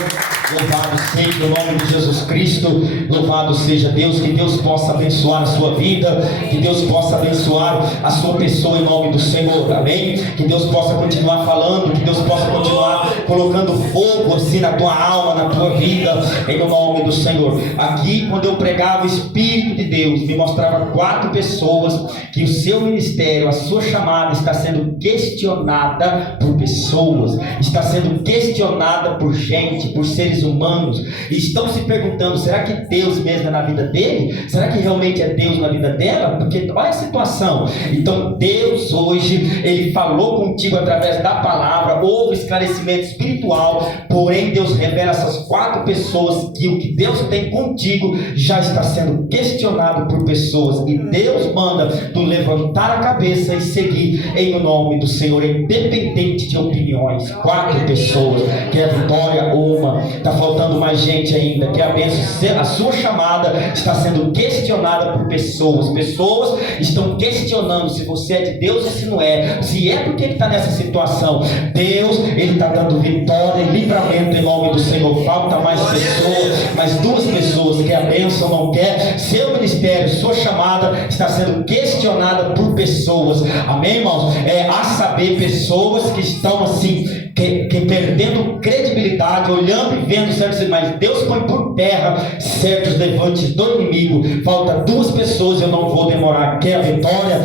Louvado seja o nome de Jesus Cristo. Louvado seja Deus. Que Deus possa abençoar a sua vida. Que Deus possa abençoar a sua pessoa em nome do Senhor. Amém? Que Deus possa continuar falando. Que Deus possa continuar colocando fogo assim na tua alma, na tua vida, em nome do Senhor. Aqui, quando eu pregava, o Espírito de Deus me mostrava 4 pessoas que o seu ministério, a sua chamada está sendo questionada por pessoas, está sendo questionada por gente, por seres humanos, e estão se perguntando, será que Deus mesmo é na vida dele? Será que realmente é Deus na vida dela? Porque olha a situação. Então Deus hoje, Ele falou contigo através da palavra, houve esclarecimento espiritual, porém Deus revela essas 4 pessoas que o que Deus tem contigo já está sendo questionado por pessoas, e Deus manda tu levantar a cabeça e seguir em nome do Senhor, independente de opiniões. 4 pessoas, que é a vitória, uma. Está faltando mais gente ainda, que a bênção, a sua chamada está sendo questionada por pessoas. Pessoas estão questionando se você é de Deus ou se não é. Se é, porque ele está nessa situação. Deus, Ele está dando vitória e livramento em nome do Senhor. Falta mais pessoas, mais 2 pessoas, que é quer a bênção, não quer. Seu ministério, sua chamada está sendo questionada por pessoas, amém, irmãos? A saber, pessoas que estão assim, que perdendo credibilidade, olhando e vendo certos, mas Deus põe por terra certos levantes do inimigo. Falta 2 pessoas, eu não vou demorar. Quer a vitória?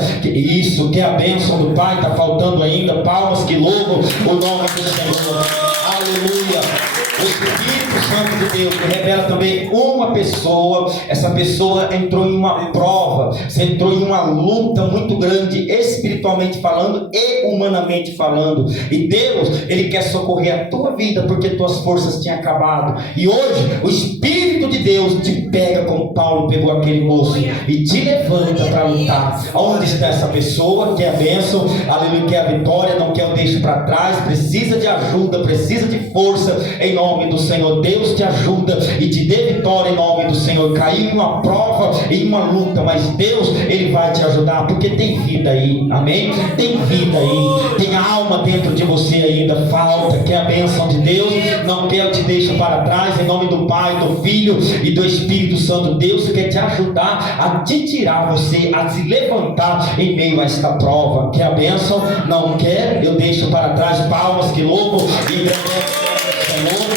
Quer a bênção do Pai? Está faltando ainda. Palmas que louvam o nome do Senhor. Aleluia. O Espírito Santo de Deus me revela também uma pessoa. Essa pessoa entrou em uma prova, você entrou em uma luta muito grande, espiritualmente falando e humanamente falando. E Deus, Ele quer socorrer a tua vida, porque tuas forças tinham acabado. E hoje, o Espírito de Deus te pega como Paulo pegou aquele moço e te levanta para lutar. Onde está essa pessoa? Quer a bênção, aleluia, quer a vitória, não quer o deixo para trás, precisa de ajuda, precisa de força, em nome do Senhor. Deus te ajuda e te dê vitória em nome do Senhor. Caiu em uma prova, em uma luta, mas Deus, Ele vai te ajudar, porque tem vida aí, amém? Tem vida aí, tem alma dentro de você ainda. Falta, quer a bênção de Deus, não quer, eu te deixo para trás, em nome do Pai, do Filho e do Espírito Santo. Deus quer te ajudar a te tirar você, a se levantar em meio a esta prova. Quer a bênção? Não quer? Eu deixo para trás. Palmas que louvam e agradecem ao Senhor.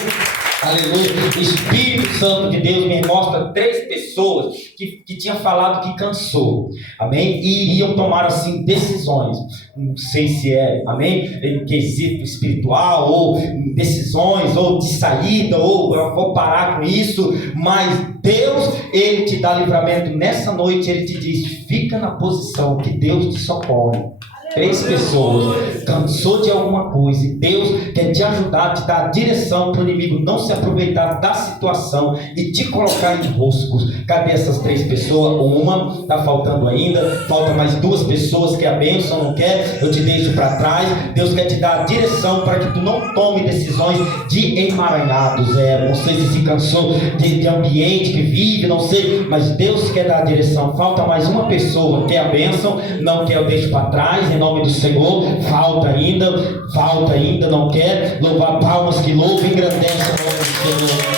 Aleluia. O Espírito Santo de Deus me mostra 3 pessoas que tinham falado que cansou, amém? E iriam tomar assim decisões. Não sei se amém? Em quesito espiritual, ou decisões, ou de saída, ou eu vou parar com isso. Mas Deus, Ele te dá livramento nessa noite. Ele te diz: fica na posição que Deus te socorre. 3 pessoas, cansou de alguma coisa, e Deus quer te ajudar, te dar direção para o inimigo não se aproveitar da situação e te colocar em roscos. Cadê essas 3 pessoas? Uma, está faltando ainda, falta mais 2 pessoas. Que a bênção não quer, eu te deixo para trás. Deus quer te dar direção para que tu não tome decisões de emaranhados. Não sei se cansou de ambiente que vive, não sei, mas Deus quer dar direção. Falta mais uma pessoa. Quer a bênção, não quer, eu deixo para trás, em nome do Senhor. Falta ainda, não quer. Louvar, palmas que louvam e engrandecem o nome do Senhor.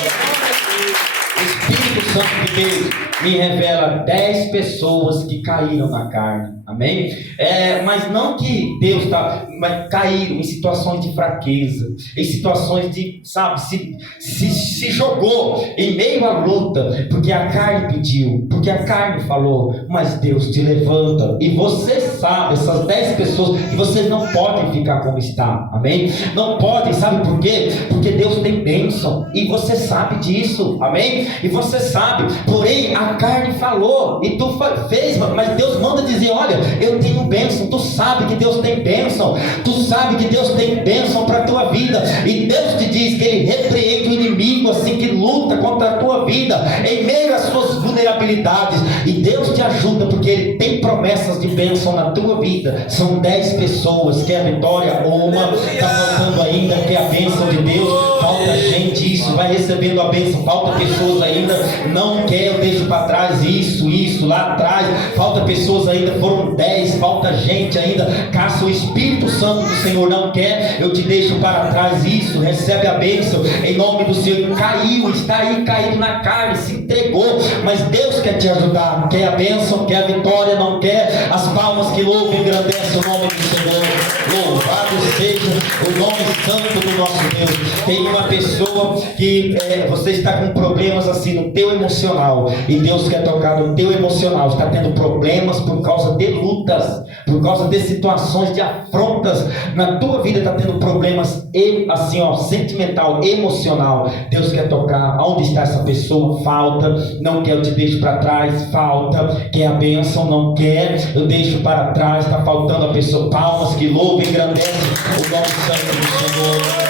O Espírito Santo de Deus me revela 10 pessoas que caíram na carne, amém? Mas não que Deus mas caíram em situações de fraqueza, em situações de, sabe, se jogou em meio à luta, porque a carne pediu, porque a carne falou. Mas Deus te levanta, e você sabe, essas 10 pessoas, que vocês não podem ficar como está, amém? Não podem, sabe por quê? Porque Deus tem bênção, e você sabe disso, amém? E você sabe, porém a carne falou, e tu fez, mas Deus manda dizer: olha, eu tenho bênção. Tu sabe que Deus tem bênção, tu sabe que Deus tem bênção para a tua vida, e Deus te diz que Ele repreende o inimigo assim que luta contra a tua vida, em meio às suas vulnerabilidades, e Deus te ajuda, porque Ele tem promessas de bênção na tua vida. São 10 pessoas. Quer a vitória? Uma, está faltando ainda. Quer a bênção de Deus? Falta gente, isso, vai recebendo a bênção. Falta pessoas ainda, não quer, eu deixo para trás, isso, lá atrás, falta pessoas ainda, foram 10, falta gente ainda, caça o Espírito Santo do Senhor, não quer, eu te deixo para trás, isso, recebe a bênção, em nome do Senhor. Caiu, está aí caído na carne, se entregou, mas Deus quer te ajudar. Quer a bênção, quer a vitória, não quer? As palmas que louvam e engrandecem o nome do Senhor. Louvado seja o nome santo do nosso Deus. Tem uma pessoa que você está com problemas assim no teu emocional, e Deus quer tocar no teu emocional. Está tendo problemas por causa de lutas, por causa de situações de afrontas na tua vida. Está tendo problemas assim, sentimental, emocional. Deus quer tocar. Aonde está essa pessoa? Falta, não quer, eu te deixo para trás. Falta, quer a bênção? Não quer, eu deixo para trás. Está faltando a pessoa. Palmas que louvam e engrandecem o nome santo do Senhor.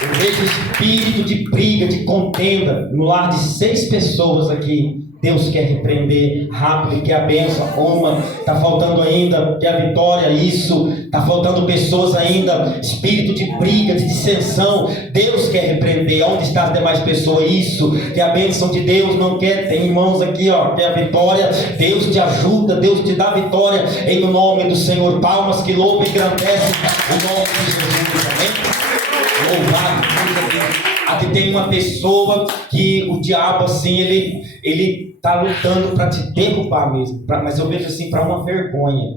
Eu vejo espírito de briga, de contenda no lar de 6 pessoas aqui. Deus quer repreender rápido, quer a bênção. Uma, está faltando ainda, quer a vitória, isso, está faltando pessoas ainda, espírito de briga, de dissensão. Deus quer repreender. Onde estão as demais pessoas? Isso, quer a bênção de Deus, não quer? Tem irmãos aqui, quer a vitória. Deus te ajuda, Deus te dá vitória em nome do Senhor. Palmas que louvam e engrandecem o nome de Jesus, amém? Louvado seja Deus. Aqui tem uma pessoa que o diabo, assim, ele está lutando para te derrubar mesmo, mas eu vejo assim, para uma vergonha.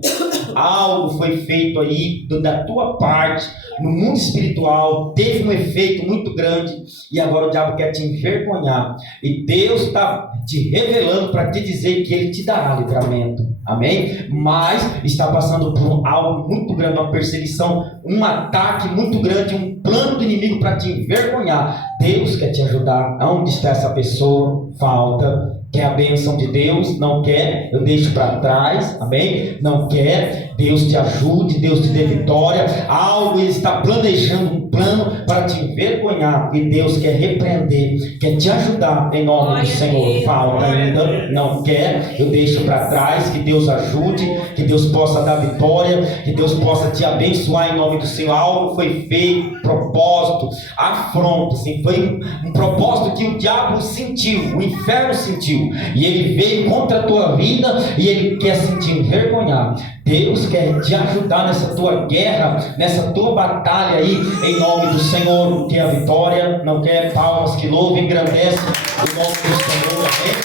Algo foi feito aí da tua parte, no mundo espiritual, teve um efeito muito grande, e agora o diabo quer te envergonhar, e Deus está te revelando para te dizer que Ele te dará livramento, amém? Mas está passando por algo muito grande, uma perseguição, um ataque muito grande, um plano do inimigo para te envergonhar. Deus quer te ajudar. Aonde está essa pessoa? Falta. Quer a bênção de Deus? Não quer? Eu deixo para trás, amém? Não quer? Deus te ajude, Deus te dê vitória. Algo Ele está planejando, um plano para te envergonhar, e Deus quer repreender, quer te ajudar em nome do Senhor. Falta ainda? Não quer? Eu deixo para trás. Que Deus ajude, que Deus possa dar vitória, que Deus possa te abençoar em nome do Senhor. Algo foi feito, propósito, afronta, assim, foi um propósito que o diabo sentiu, o inferno sentiu, e ele veio contra a tua vida, e ele quer sentir envergonhar. Deus quer te ajudar nessa tua guerra, nessa tua batalha aí, em nome do Senhor. Quer a vitória? Não quer? Palmas que louvem, engrandece o nome do Senhor, amém?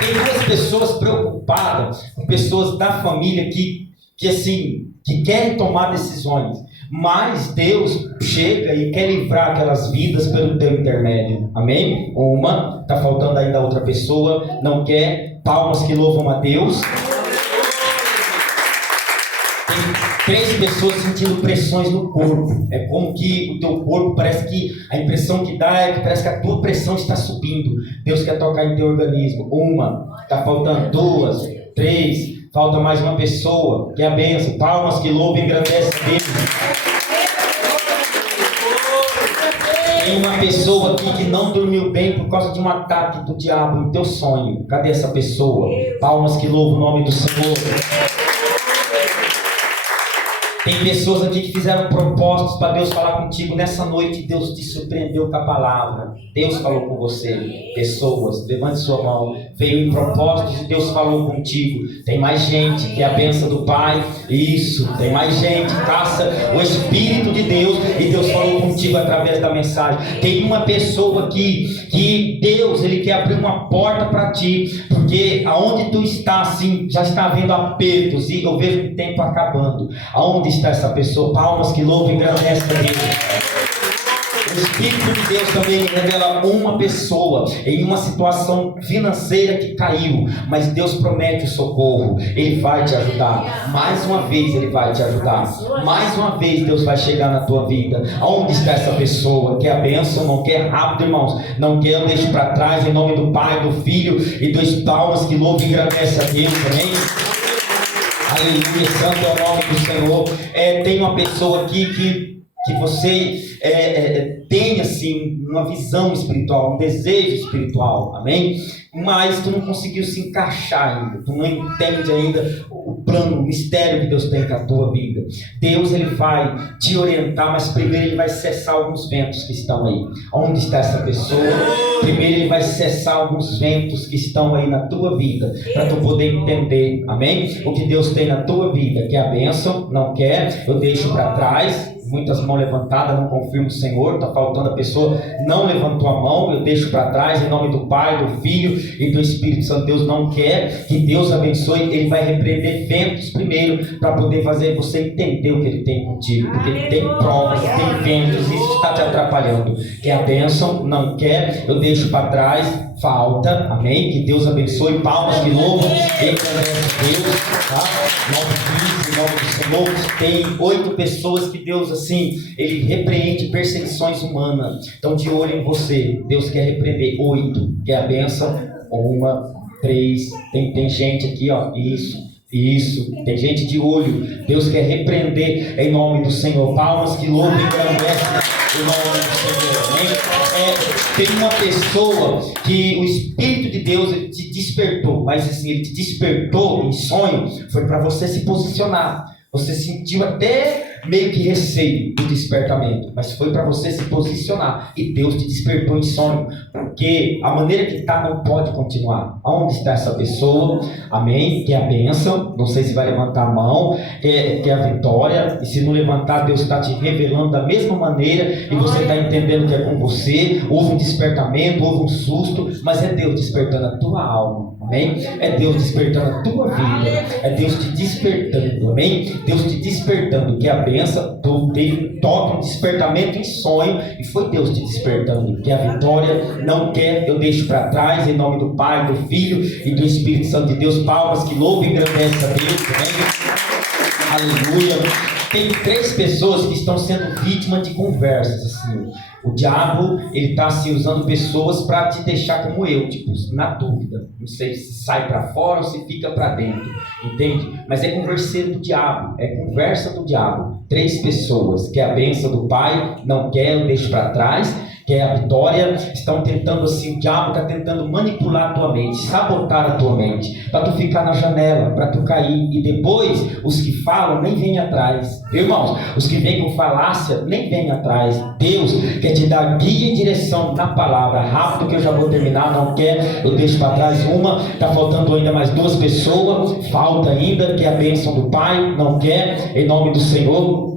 Tem duas pessoas preocupadas, com pessoas da família que querem tomar decisões, mas Deus chega e quer livrar aquelas vidas pelo teu intermédio, amém? Uma, está faltando ainda outra pessoa, não quer? Palmas que louvam a Deus. Tem 3 pessoas sentindo pressões no corpo. É como que o teu corpo parece que a impressão que dá é que parece que a tua pressão está subindo. Deus quer tocar em teu organismo. Uma, está faltando 2, 3, falta mais uma pessoa. Que é a bênção. Palmas que louvam e engrandece a Deus. Tem uma pessoa aqui que não dormiu bem por causa de um ataque do diabo em teu sonho. Cadê essa pessoa? Palmas que louvam o nome do Senhor. Tem pessoas aqui que fizeram propósitos para Deus falar contigo nessa noite. Deus te surpreendeu com a palavra. Deus falou com você. Pessoas, levante sua mão. Veio em propósitos e Deus falou contigo. Tem mais gente que é a bênção do Pai. Isso, tem mais gente. Caça o Espírito de Deus e Deus falou contigo através da mensagem. Tem uma pessoa aqui que Deus, Ele quer abrir uma porta para ti, porque aonde tu está, assim, já está havendo apertos, e eu vejo o tempo acabando. Aonde está essa pessoa? Palmas que louvam e engrandecem a Deus. O Espírito de Deus também revela uma pessoa em uma situação financeira que caiu, mas Deus promete o socorro. Ele vai te ajudar. Mais uma vez Ele vai te ajudar. Mais uma vez Deus vai chegar na tua vida. Aonde está essa pessoa? Quer a bênção? Não quer? Rápido, irmãos. Não quer? Eu deixo para trás em nome do Pai, do Filho e dos palmas que louvam e engrandecem a Deus. Amém? Aleluia, santo é o nome do Senhor. Tem uma pessoa aqui que você tem assim uma visão espiritual, um desejo espiritual, amém? Mas tu não conseguiu se encaixar ainda, tu não entende ainda o plano, o mistério que Deus tem com a tua vida. Deus, Ele vai te orientar, mas primeiro Ele vai cessar alguns ventos que estão aí. Onde está essa pessoa? Primeiro Ele vai cessar alguns ventos que estão aí na tua vida, para tu poder entender, amém? O que Deus tem na tua vida, que é a bênção, não quer, eu deixo para trás. Muitas mãos levantadas, não confirmo o Senhor, está faltando a pessoa, não levantou a mão, eu deixo para trás, em nome do Pai, do Filho e do Espírito Santo. Deus não quer, que Deus abençoe, Ele vai repreender ventos primeiro, para poder fazer você entender o que Ele tem contigo, porque Ele tem provas, tem ventos, isso está te atrapalhando. Quer a bênção? Não quer, eu deixo para trás. Falta, amém? Que Deus abençoe, palmas que louvam, engrandece Deus, tá? Em nome do Senhor. Tem 8 pessoas que Deus, assim, Ele repreende perseguições humanas. Então, de olho em você, Deus quer repreender 8, que é a bênção, 1, 3, tem gente aqui, ó, isso, tem gente de olho, Deus quer repreender em nome do Senhor, palmas que louvam e engrandecem em nome do Senhor, amém? Tem uma pessoa que o Espírito de Deus Ele te despertou, mas assim, Ele te despertou em sonho, foi para você se posicionar. Você sentiu até meio que receio do despertamento, mas foi para você se posicionar, e Deus te despertou em sonho, porque a maneira que está não pode continuar. Aonde está essa pessoa? Amém? Que é a bênção. Não sei se vai levantar a mão, que é a vitória, e se não levantar, Deus está te revelando da mesma maneira, e você está entendendo que é com você. Houve um despertamento, houve um susto, mas é Deus despertando a tua alma. Amém? É Deus despertando a tua vida, é Deus te despertando, amém? Deus te despertando, que é a benção. Teve um despertamento em sonho, e foi Deus te despertando, que a vitória não quer. Eu deixo para trás, em nome do Pai, do Filho e do Espírito Santo de Deus. Palmas que louvam e engrandecem a Deus, amém? Aleluia. Tem 3 pessoas que estão sendo vítimas de conversas assim. O diabo, ele está assim, usando pessoas para te deixar como eu, tipo, na dúvida. Não sei se sai para fora ou se fica para dentro, entende? Mas é converseiro do diabo, é conversa do diabo. 3 pessoas, que é a bênção do Pai, não quer, eu deixo para trás, que é a vitória, estão tentando assim, o diabo está tentando manipular a tua mente, sabotar a tua mente, para tu ficar na janela, para tu cair, e depois os que falam nem vêm atrás, irmãos, os que vêm com falácia nem vêm atrás. Deus quer te dar guia e direção na palavra. Rápido que eu já vou terminar, não quer, eu deixo para trás uma, está faltando ainda mais 2 pessoas, falta ainda, que é a bênção do Pai, não quer, em nome do Senhor.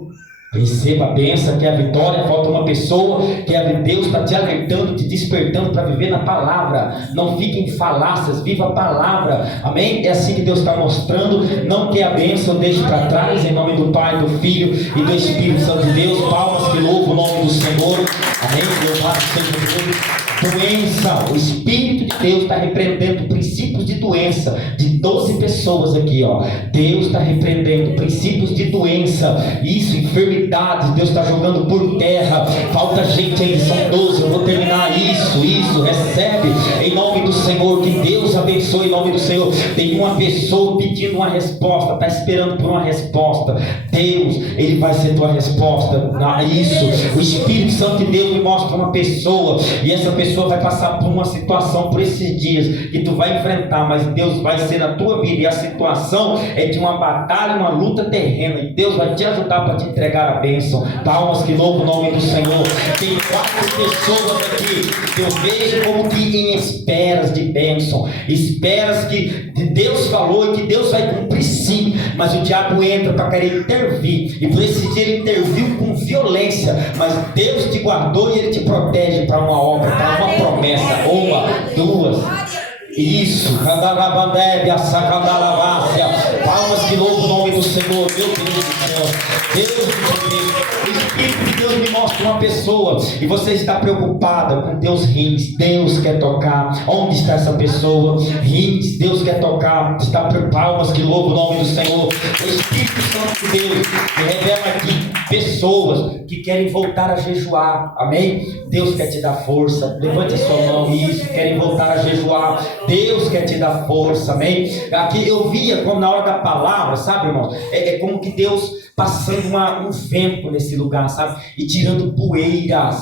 Receba a bênção, que é a vitória. Falta uma pessoa, que é Deus está te alertando, te despertando para viver na palavra. Não fique em falácias, viva a palavra, amém? É assim que Deus está mostrando. Não quer a bênção, deixe para trás, em nome do Pai, do Filho e do Espírito Santo de Deus. Palmas que louvam o nome do Senhor, amém? Louvado seja Deus. Doença, o Espírito de Deus está repreendendo princípios de doença de 12 pessoas aqui, ó. Deus está repreendendo princípios de doença, isso, enfermidades, Deus está jogando por terra. Falta gente aí, são 12, eu vou terminar isso, recebe em nome do Senhor, que Deus abençoe em nome do Senhor. Tem uma pessoa pedindo uma resposta, está esperando por uma resposta. Deus, Ele vai ser tua resposta. Isso, o Espírito Santo de Deus me mostra uma pessoa, e essa pessoa vai passar por uma situação por esses dias que tu vai enfrentar, mas Deus vai ser na tua vida, e a situação é de uma batalha, uma luta terrena, e Deus vai te ajudar para te entregar a bênção. Palmas que louvam o nome do Senhor. Tem 4 pessoas aqui que eu vejo como que em esperas de bênção, esperas que Deus falou e que Deus vai cumprir sim, mas o diabo entra para querer intervir, e por esse dia ele interviu com violência, mas Deus te guardou e Ele te protege para uma obra, para uma promessa. 1, 2, isso, palmas que louvam o nome do Senhor. Meu Deus do céu, Deus do céu. O Espírito de Deus me mostra uma pessoa, e você está preocupada com teus rins. Deus quer tocar. Onde está essa pessoa? Rins, Deus quer tocar. Está por palmas que louvam o nome do Senhor. O Espírito Santo de Deus me revela aqui pessoas que querem voltar a jejuar, amém? Deus quer te dar força. Levante a sua mão, isso, querem voltar a jejuar. Deus quer te dar força, amém? Aqui eu via, como na hora da palavra, sabe, irmão? É como que Deus passando um vento nesse lugar, sabe? E tirando poeiras,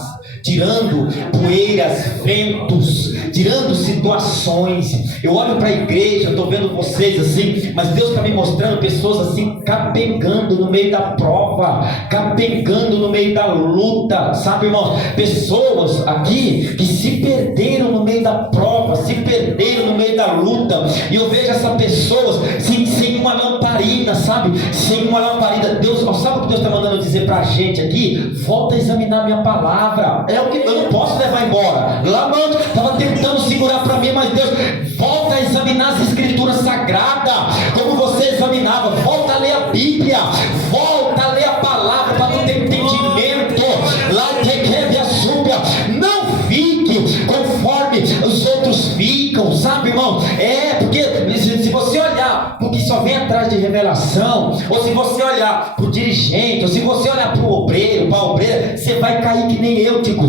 ventos, tirando situações. Eu olho para a igreja, estou vendo vocês assim, mas Deus está me mostrando pessoas assim, capengando no meio da prova, capengando no meio da luta, sabe, irmão? Pessoas aqui que se perderam no meio da prova, se perderam no meio da luta, e eu vejo essas pessoas sem uma lamparina, sabe? Sem uma lamparina. Deus, sabe o que Deus está mandando dizer para a gente aqui? Volta a examinar minha palavra. É o que eu não posso levar embora. Lamante, estava tentando segurar para mim, mas Deus, volta a examinar as escrituras sagradas, como você examinava. Volta a ler a Bíblia, volta a ler a palavra, para não ter entendimento. Lá te a súbia. Não fique conforme os outros ficam, sabe, irmão? Porque se você olhar porque só vem atrás de revelação, ou se você olhar para o dirigente, ou se você olhar para o obreiro, para a obreira, você vai cair que nem eu, digo,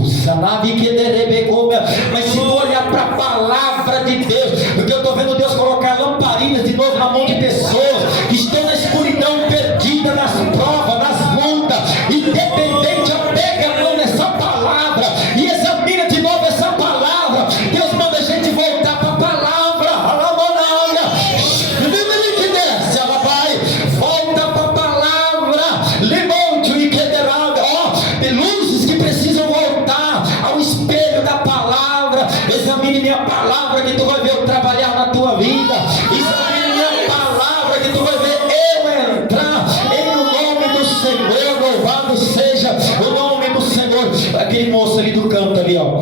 mas se tu olhar para a palavra de Deus, porque eu estou vendo Deus colocar lamparinas de novo na mão de pessoas que estão na escuridão, perdida nas provas, nas lutas, independente, pega a mão nessa palavra e examina de novo essa palavra. Deus manda a gente voltar para a palavra. Volta para a palavra. Lemonte, examine minha palavra que tu vai ver eu trabalhar na tua vida. Examine minha palavra que tu vai ver eu entrar em o nome do Senhor. Louvado seja o nome do Senhor. Aquele moço ali do canto ali, ó,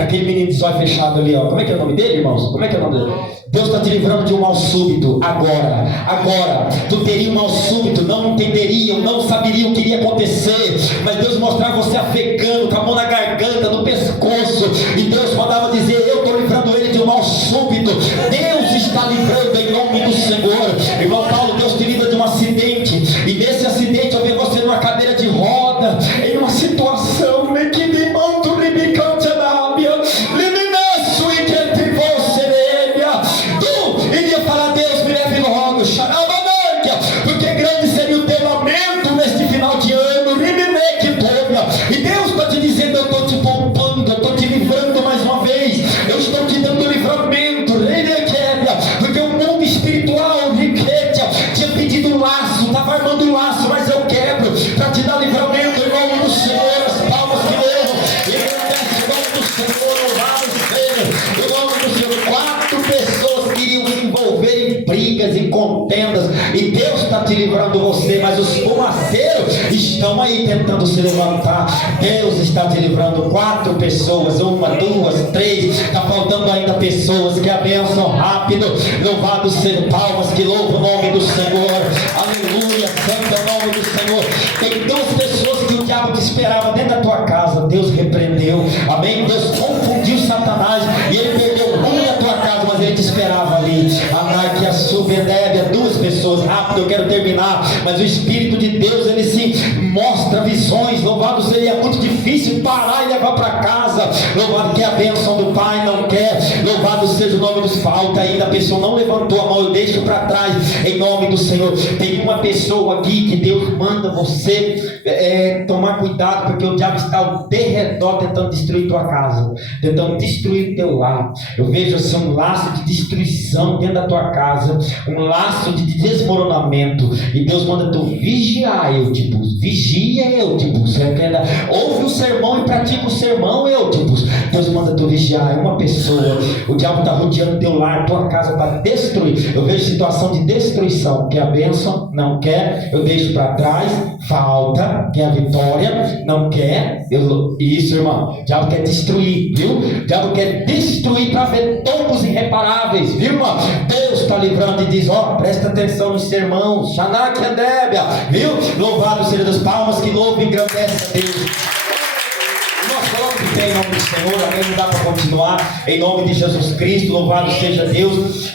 aquele menino de zóio fechado ali, ó, como é que é o nome dele, irmãos? Como é que é o nome dele? Deus está te livrando de um mal súbito agora. Tu teria um mal súbito, não entenderiam, não saberiam o que iria acontecer, mas Deus mostrava você afegando, com a mão na garganta, no pescoço, e Deus mandava dizer: eu estou livrando ele de um mal súbito. Deus está livrando em nome do Senhor. Irmão Paulo, Deus te livra de um acidente, e nesse acidente eu vejo você numa cadeira de roda, em uma situação que de manto libicante da ábia, liminaço e que entre você iria falar: Deus, me leve logo, porque grande seria o teu lamento neste final de ano, e Deus está te dizendo: eu estou te poupando, eu estou te livrando mais uma vez, eu estou te dando livramento, porque o mundo espiritual tinha pedido um laço, estava armando um laço, mas eu quebro para te dar livramento em nome do Senhor. As palmas que levam, e agradece o nome do Senhor, louvado seja o nome do Senhor. 4 pessoas queriam se envolver em brigas, em contendas, e Deus está te livrando você, mas os fumaceiros estão aí tentando se levantar. Deus está te livrando. 4 pessoas, 1, 2, 3, está faltando ainda pessoas que abençoam rápido. Louvado seja, palmas que louvam o nome do Senhor. Aleluia, santo é o nome do Senhor. Tem 2 pessoas que o diabo te esperava dentro da tua casa, Deus repreendeu, amém? Deus confundiu Satanás e ele perdeu o rumo da tua casa, mas ele te esperava ali. Anarquia subedébia, 2 pessoas, rápido, eu quero terminar, mas o Espírito de Deus, ele se mostra visões. Louvado seja, é muito difícil parar e levar para casa. Louvado que a bênção do Pai não quer. Louvado seja o nome dos falta ainda, a pessoa não levantou a mão, eu deixo para trás em nome do Senhor. Tem uma pessoa aqui que Deus manda você tomar cuidado, porque o diabo está ao derredor tentando destruir tua casa, tentando destruir teu lar. Eu vejo assim um laço de destruição dentro da tua casa, um laço de desmoronamento, e Deus manda tu vigiar, Eutibus. Vigia, Eutibus. Ouve o sermão e pratica o sermão, Eutibus. Deus manda tu vigiar. É uma pessoa, o diabo está rodeando teu lar, tua casa, para destruir. Eu vejo situação de destruição. Quer a bênção? Não quer. Eu deixo para trás. Falta. Quer a vitória? Não quer. Isso, irmão. O diabo quer destruir, viu? O diabo quer destruir para ver tombos irreparáveis, viu, irmão? Deus está livrando e diz: ó, presta atenção no sermão. Xanac Andébia, viu? Louvado seja Deus. Palmas que louvam e engrandece a Deus. Nós falamos que tem em nome do Senhor, amém? Não dá para continuar. Em nome de Jesus Cristo, louvado seja Deus.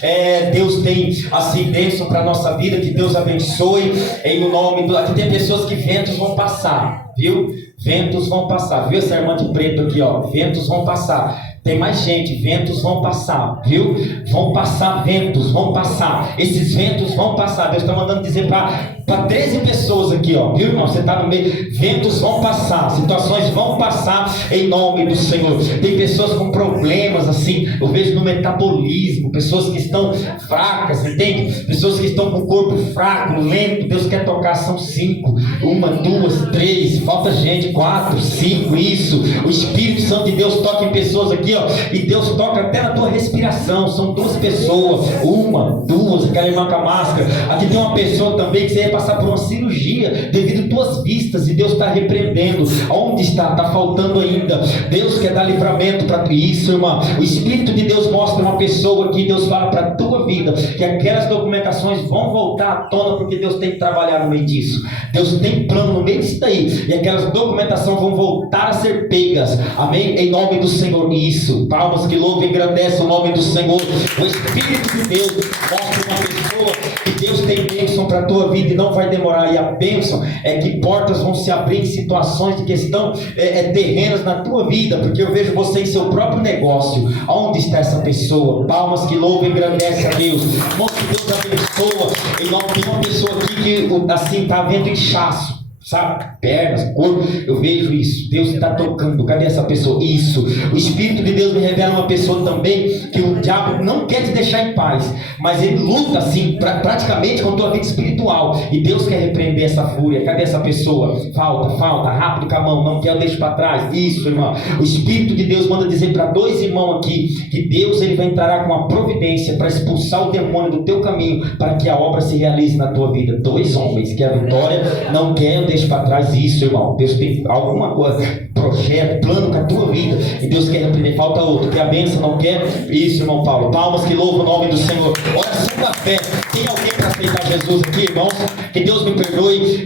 Deus tem assim bênção para a nossa vida, que Deus abençoe. Em nome do. Aqui tem pessoas que ventos vão passar, viu? Ventos vão passar, viu essa irmã de preto aqui, ó? Ventos vão passar. Tem mais gente, ventos vão passar, viu? Vão passar ventos, vão passar. Esses ventos vão passar. Deus está mandando dizer para 13 pessoas aqui, ó, viu, irmão? Você está no meio. Ventos vão passar, situações vão passar em nome do Senhor. Tem pessoas com problemas assim, eu vejo no metabolismo, pessoas que estão fracas, entende? Pessoas que estão com o corpo fraco, lento. Deus quer tocar, são 5, 1, 2, 3, falta gente, 4, 5, isso. O Espírito Santo de Deus toca em pessoas aqui, ó, e Deus toca até na tua respiração. São 2 pessoas, 1, 2, aquela irmã com a máscara. Aqui tem uma pessoa também que você ia passar por uma cirurgia devido às tuas vistas, e Deus está repreendendo. Onde está? Está faltando ainda. Deus quer dar livramento para isso, irmão. O Espírito de Deus mostra uma pessoa aqui, Deus fala para a tua vida que aquelas documentações vão voltar à tona, porque Deus tem que trabalhar no meio disso. Deus tem plano no meio disso daí, e aquelas documentações vão voltar a ser pegas, amém? Em nome do Senhor. Isso, palmas que louvam e engrandecem o nome do Senhor. O Espírito de Deus mostra uma pessoa que Deus tem bênção para a tua vida e não vai demorar. E a bênção é que portas vão se abrir em situações de questão terrenas na tua vida, porque eu vejo você em seu próprio negócio. Onde está essa pessoa? Palmas que louvam e engrandecem a Deus. Irmão, que Deus abençoa. Em nome de uma pessoa aqui que assim está havendo inchaço. sabe? Pernas, corpo, eu vejo isso. Deus está tocando. Cadê essa pessoa? Isso. O Espírito de Deus me revela uma pessoa também que o diabo não quer te deixar em paz, mas ele luta assim, praticamente com a tua vida espiritual. E Deus quer repreender essa fúria. Cadê essa pessoa? Falta, rápido com a mão, não quer, eu deixo para trás. Isso, irmão. O Espírito de Deus manda dizer para dois irmãos aqui que Deus ele vai entrar com uma providência para expulsar o demônio do teu caminho, para que a obra se realize na tua vida. Dois homens que a vitória não quer, eu deixo para trás. Isso, irmão. Deus tem alguma coisa, projeto, plano com a tua vida, e Deus quer repreender. Falta outro, que a bênção não quer. Isso, irmão Paulo. Palmas que louvam o nome do Senhor. Oração da fé. Tem alguém para aceitar Jesus aqui, irmãos? Que Deus me perdoe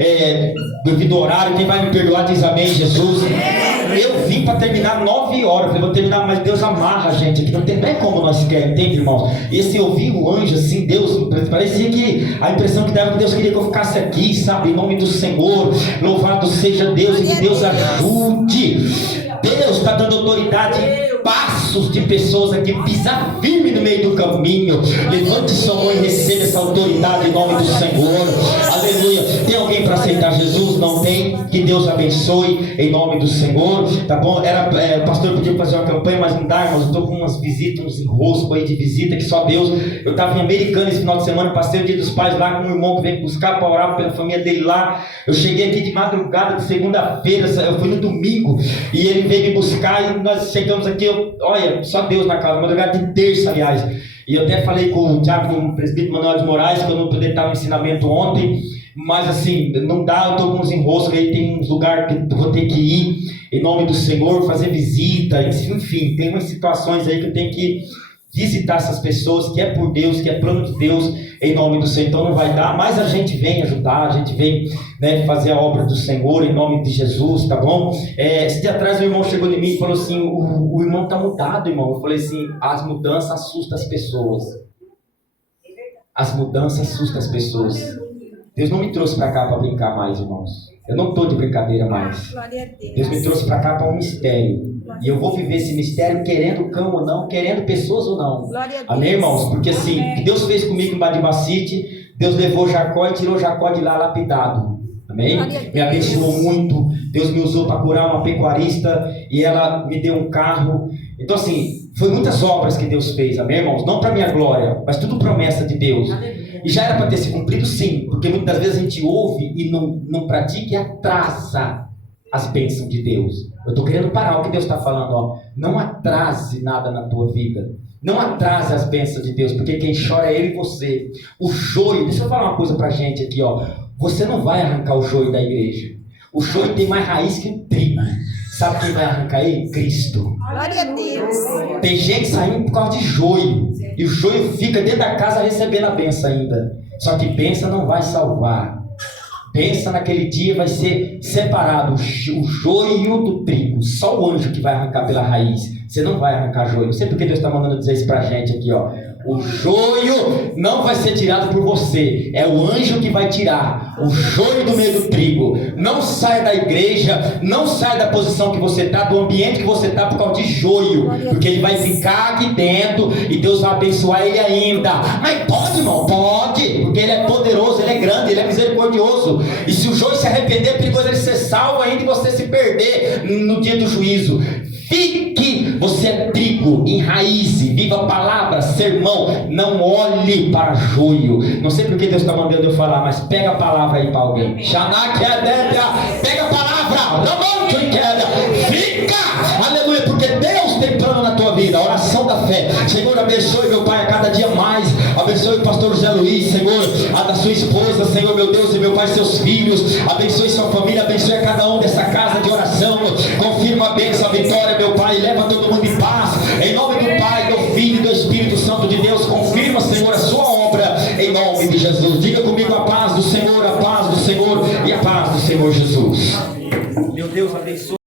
devido ao horário. Quem vai me perdoar diz amém, Jesus. Eu vim para terminar 9 horas. Eu vou terminar, mas Deus amarra a gente aqui. Não tem nem como nós queremos, entende, irmãos? E esse ouvir o anjo assim, Deus, parecia que a impressão que dava que Deus queria que eu ficasse aqui, sabe? Em nome do Senhor. Louvado seja Deus, e que Deus ajude. Deus está dando autoridade, passos de pessoas aqui, pisar firme no meio do caminho. Levante sua mão e receba essa autoridade em nome do Senhor. Aleluia. Tem alguém para aceitar Jesus? Não tem? Que Deus abençoe em nome do Senhor. Tá bom? O pastor podia fazer uma campanha, mas não dá, irmãos. Eu estou com umas visitas, uns enroscos aí de visita que só Deus. Eu estava em Americana esse final de semana, passei o dia dos pais lá com um irmão que veio buscar para orar pela família dele lá. Eu cheguei aqui de madrugada de segunda-feira, eu fui no domingo e ele veio me buscar e nós chegamos aqui, olha, só Deus na casa, madrugada de terça, aliás. E eu até falei com o diácono presbítero Manuel de Moraes que eu não poderia estar no ensinamento ontem, mas assim, não dá, eu estou com uns enroscos aí, tem uns lugares que eu vou ter que ir em nome do Senhor, fazer visita, enfim, tem umas situações aí que eu tenho que visitar essas pessoas, que é por Deus, que é plano de Deus, em nome do Senhor. Então não vai dar, mas a gente vem ajudar, a gente vem, né, fazer a obra do Senhor, em nome de Jesus, tá bom? Esse dia atrás o irmão chegou em mim e falou assim, o irmão está mudado, irmão. Eu falei assim, as mudanças assustam as pessoas. As mudanças assustam as pessoas. Deus não me trouxe para cá para brincar mais, irmãos. Eu não estou de brincadeira mais. Deus me trouxe para cá para um mistério. E eu vou viver esse mistério querendo cão ou não, querendo pessoas ou não. Amém, irmãos? Porque assim, o que Deus fez comigo em Badibacite, Deus levou Jacó e tirou Jacó de lá lapidado. Amém? Me abençoou muito. Deus me usou para curar uma pecuarista e ela me deu um carro. Então assim, foi muitas obras que Deus fez, amém, irmãos? Não para minha glória, mas tudo promessa de Deus. E já era para ter se cumprido, sim, porque muitas vezes a gente ouve e não pratica e atrasa as bênçãos de Deus. Eu estou querendo parar o que Deus está falando, ó. Não atrase nada na tua vida. Não atrase as bênçãos de Deus, porque quem chora é eu e você. O joio, deixa eu falar uma coisa para a gente aqui, ó. Você não vai arrancar o joio da igreja. O joio tem mais raiz que o trigo. Sabe quem vai arrancar ele? Cristo. Glória a Deus. Tem gente saindo por causa de joio. E o joio fica dentro da casa recebendo a bênção ainda. Só que bênção não vai salvar. Bênção naquele dia vai ser separado o joio do trigo. Só o anjo que vai arrancar pela raiz. Você não vai arrancar joio. Não sei porque Deus está mandando dizer isso pra gente aqui, ó. O joio não vai ser tirado por você. É o anjo que vai tirar o joio do meio do trigo. Não sai da igreja, não sai da posição que você está, do ambiente que você está por causa de joio. Porque ele vai ficar aqui dentro e Deus vai abençoar ele ainda. Mas pode, irmão, pode. Porque ele é poderoso, ele é grande, ele é misericordioso. E se o joio se arrepender, é perigoso ele ser salvo ainda e você se perder no dia do juízo. Fique, você é trigo, enraize, viva a palavra, sermão, não olhe para joio. Não sei porque Deus está mandando eu falar, mas pega a palavra aí para alguém. Pega a palavra, fica, aleluia, porque Deus tem plano na tua vida. Oração da fé. Senhor, abençoe meu pai a cada dia mais. Abençoe o pastor José Luiz, Senhor, a da sua esposa, Senhor, meu Deus, e meu pai, seus filhos. Abençoe sua família, abençoe a cada um dessa casa de oração. Confirma a bênção, a vitória, meu pai. Leva todo mundo em paz. Em nome do Pai, do Filho e do Espírito Santo de Deus. Confirma, Senhor, a sua obra. Em nome de Jesus. Diga comigo a paz do Senhor, a paz do Senhor e a paz do Senhor Jesus. Meu Deus, abençoe.